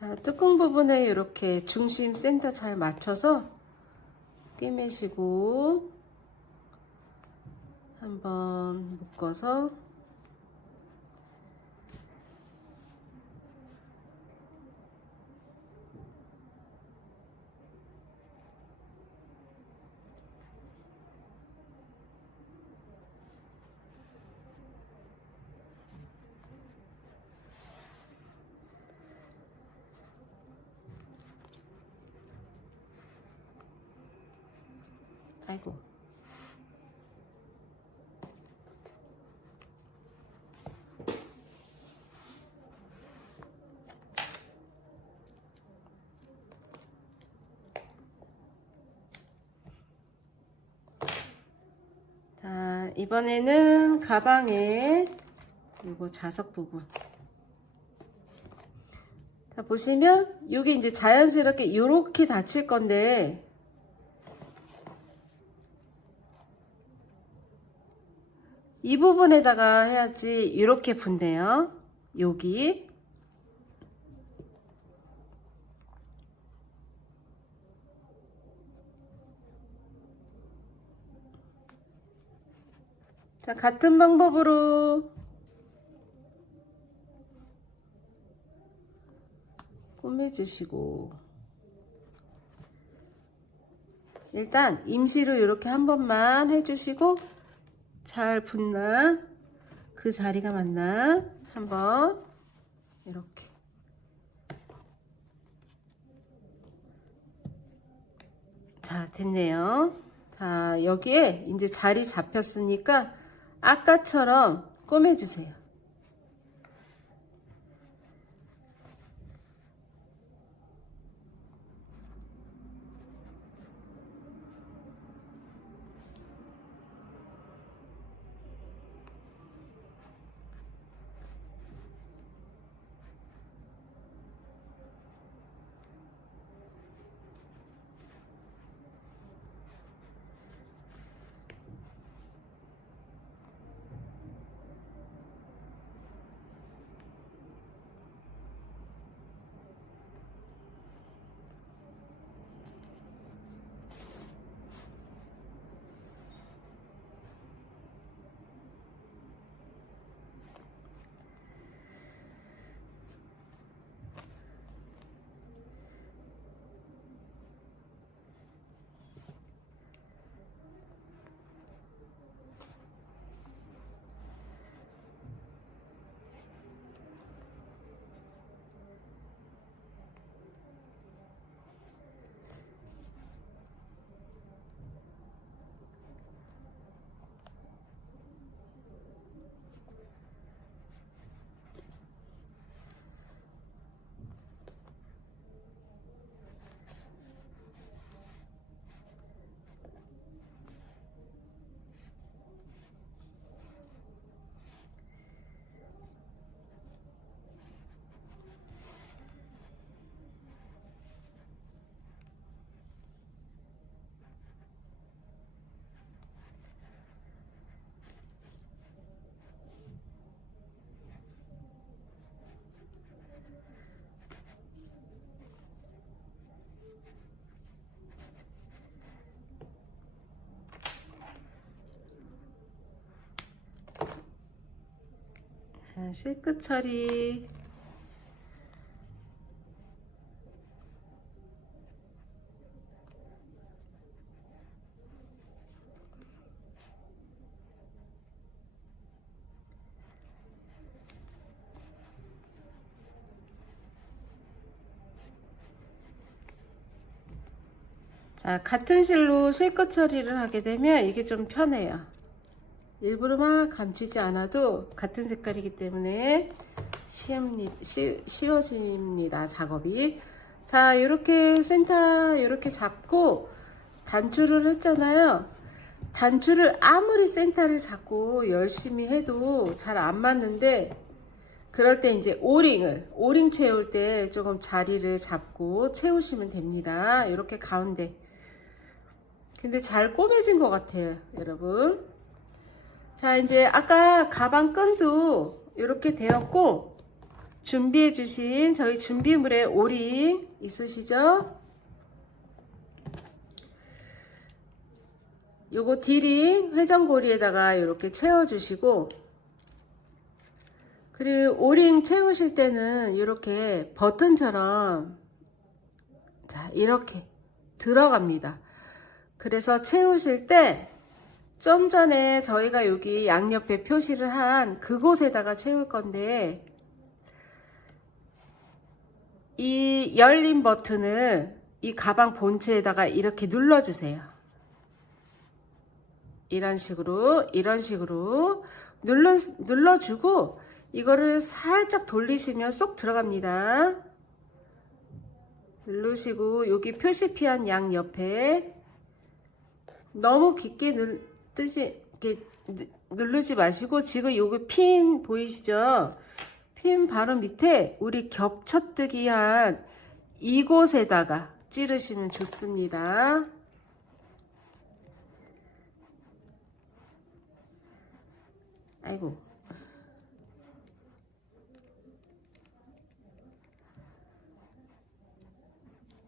자, 뚜껑 부분에 이렇게 중심 센터 잘 맞춰서 꿰매시고 한번 묶어서 아이고 자, 이번에는 가방에 이거 자석 부분 자, 보시면 이게 이제 자연스럽게 이렇게 닫힐 건데 이 부분에다가 해야지 이렇게 붙네요. 여기 자, 같은 방법으로 꼬매주시고, 일단 임시로 이렇게 한 번만 해주시고, 잘 붙나, 그 자리가 맞나 한번 이렇게. 자, 됐네요. 자, 여기에 이제 자리 잡혔으니까 아까처럼 꼬매주세요. 자, 실끝 처리. 자, 같은 실로 실끝 처리를 하게 되면 이게 좀 편해요. 일부러 막 감추지 않아도 같은 색깔이기 때문에 쉬워집니다, 작업이. 자, 이렇게 센터 이렇게 잡고 단추를 했잖아요. 단추를 아무리 센터를 잡고 열심히 해도 잘 안 맞는데, 그럴 때 이제 오링 채울 때 조금 자리를 잡고 채우시면 됩니다. 이렇게 가운데. 근데 잘 꼬매진 것 같아요, 여러분. 자, 이제 아까 가방 끈도 이렇게 되었고, 준비해 주신 저희 준비물에 오링 있으시죠? 요거 D링 회전고리에다가 이렇게 채워 주시고, 그리고 오링 채우실 때는 이렇게 버튼처럼, 자, 이렇게 들어갑니다. 그래서 채우실 때 좀 전에 저희가 여기 양옆에 표시를 한 그곳에다가 채울 건데, 이 열린 버튼을 이 가방 본체에다가 이렇게 눌러주세요. 이런 식으로 눌러주고, 이거를 살짝 돌리시면 쏙 들어갑니다. 누르시고 여기 표시피한 양 옆에 너무 깊게 누르지 마시고, 지금 여기 핀 보이시죠? 핀 바로 밑에 우리 겹쳐뜨기 한 이곳에다가 찌르시면 좋습니다. 아이고,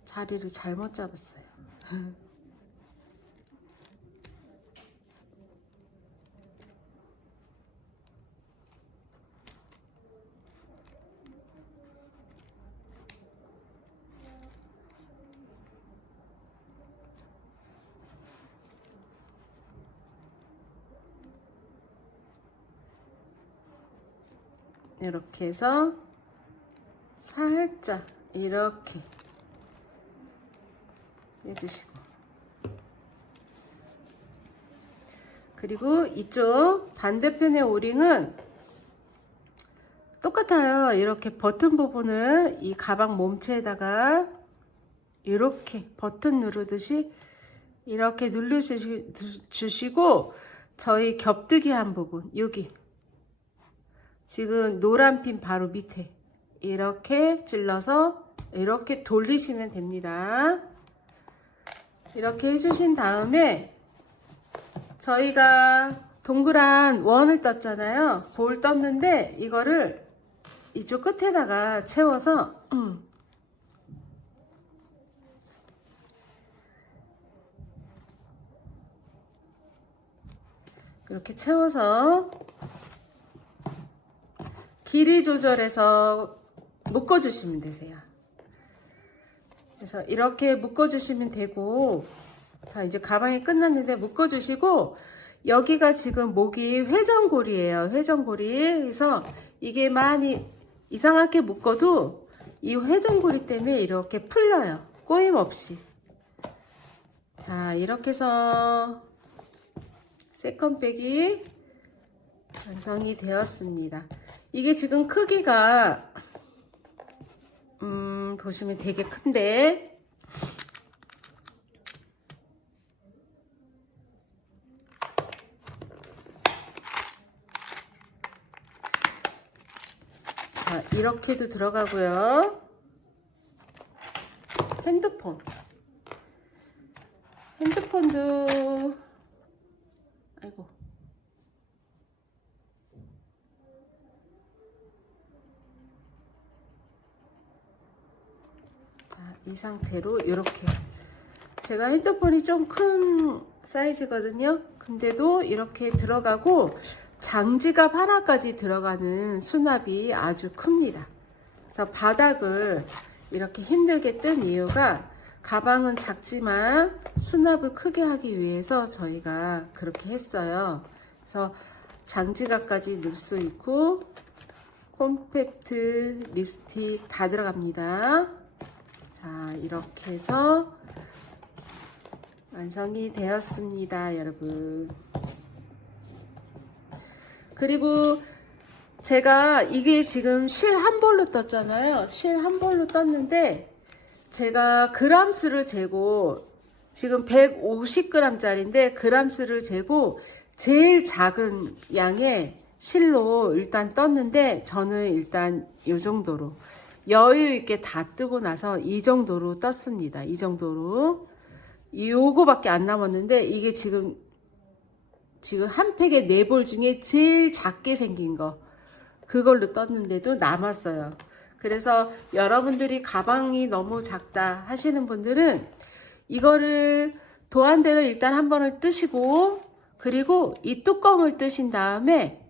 자리를 잘못 잡았어요. 이렇게 해서 살짝 이렇게 해주시고, 그리고 이쪽 반대편의 오링은 똑같아요. 이렇게 버튼 부분을 이 가방 몸체에다가 이렇게 버튼 누르듯이 이렇게 누르주시고, 저희 겹뜨기 한 부분, 여기 지금 노란 핀 바로 밑에 이렇게 찔러서 이렇게 돌리시면 됩니다. 이렇게 해주신 다음에 저희가 동그란 원을 떴잖아요. 볼 떴는데 이거를 이쪽 끝에다가 채워서 이렇게 채워서 길이 조절해서 묶어주시면 되세요. 그래서 이렇게 묶어주시면 되고, 자, 이제 가방이 끝났는데 묶어주시고, 여기가 지금 목이 회전골이에요. 회전골이. 그래서 이게 많이 이상하게 묶어도 이 회전골이 때문에 이렇게 풀려요. 꼬임 없이. 자, 이렇게 해서 세컨백이 완성이 되었습니다. 이게 지금 크기가 보시면 되게 큰데, 자, 이렇게도 들어가고요. 핸드폰도 아이고, 자, 이 상태로 이렇게, 제가 핸드폰이 좀 큰 사이즈거든요. 근데도 이렇게 들어가고 장지갑 하나까지 들어가는 수납이 아주 큽니다. 그래서 바닥을 이렇게 힘들게 뜬 이유가, 가방은 작지만 수납을 크게 하기 위해서 저희가 그렇게 했어요. 그래서 장지갑까지 넣을 수 있고, 콤팩트, 립스틱 다 들어갑니다. 자, 이렇게 해서 완성이 되었습니다, 여러분. 그리고 제가 이게 지금 실 한 볼로 떴잖아요. 실 한 볼로 떴는데, 제가 그람수를 재고, 지금 150g 짜리인데 그람수를 재고 제일 작은 양의 실로 일단 떴는데, 저는 일단 이 정도로 여유 있게 다 뜨고 나서 이 정도로 떴습니다. 이 정도로. 요거밖에 안 남았는데, 이게 지금 한 팩의 4볼 중에 제일 작게 생긴 거, 그걸로 떴는데도 남았어요. 그래서 여러분들이 가방이 너무 작다 하시는 분들은 이거를 도안대로 일단 한 번을 뜨시고, 그리고 이 뚜껑을 뜨신 다음에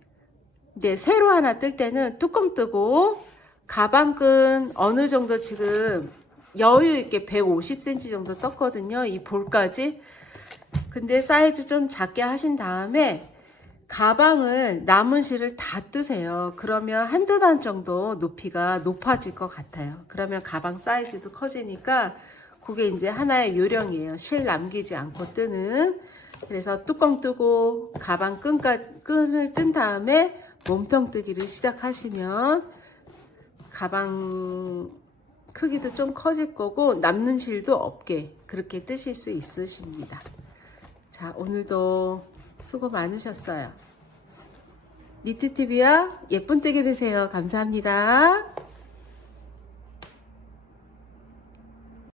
이제 새로 하나 뜰 때는 뚜껑 뜨고, 가방끈 어느 정도 지금 여유 있게 150cm 정도 떴거든요. 이 볼까지. 근데 사이즈 좀 작게 하신 다음에 가방을 남은 실을 다 뜨세요. 그러면 한두 단 정도 높이가 높아질 것 같아요. 그러면 가방 사이즈도 커지니까 그게 이제 하나의 요령이에요. 실 남기지 않고 뜨는. 그래서 뚜껑 뜨고 가방 끈을 뜬 다음에 몸통 뜨기를 시작하시면 가방 크기도 좀 커질 거고 남는 실도 없게 그렇게 뜨실 수 있으십니다. 자, 오늘도 수고 많으셨어요. 니트TV와 예쁜 뜨개 되세요. 감사합니다.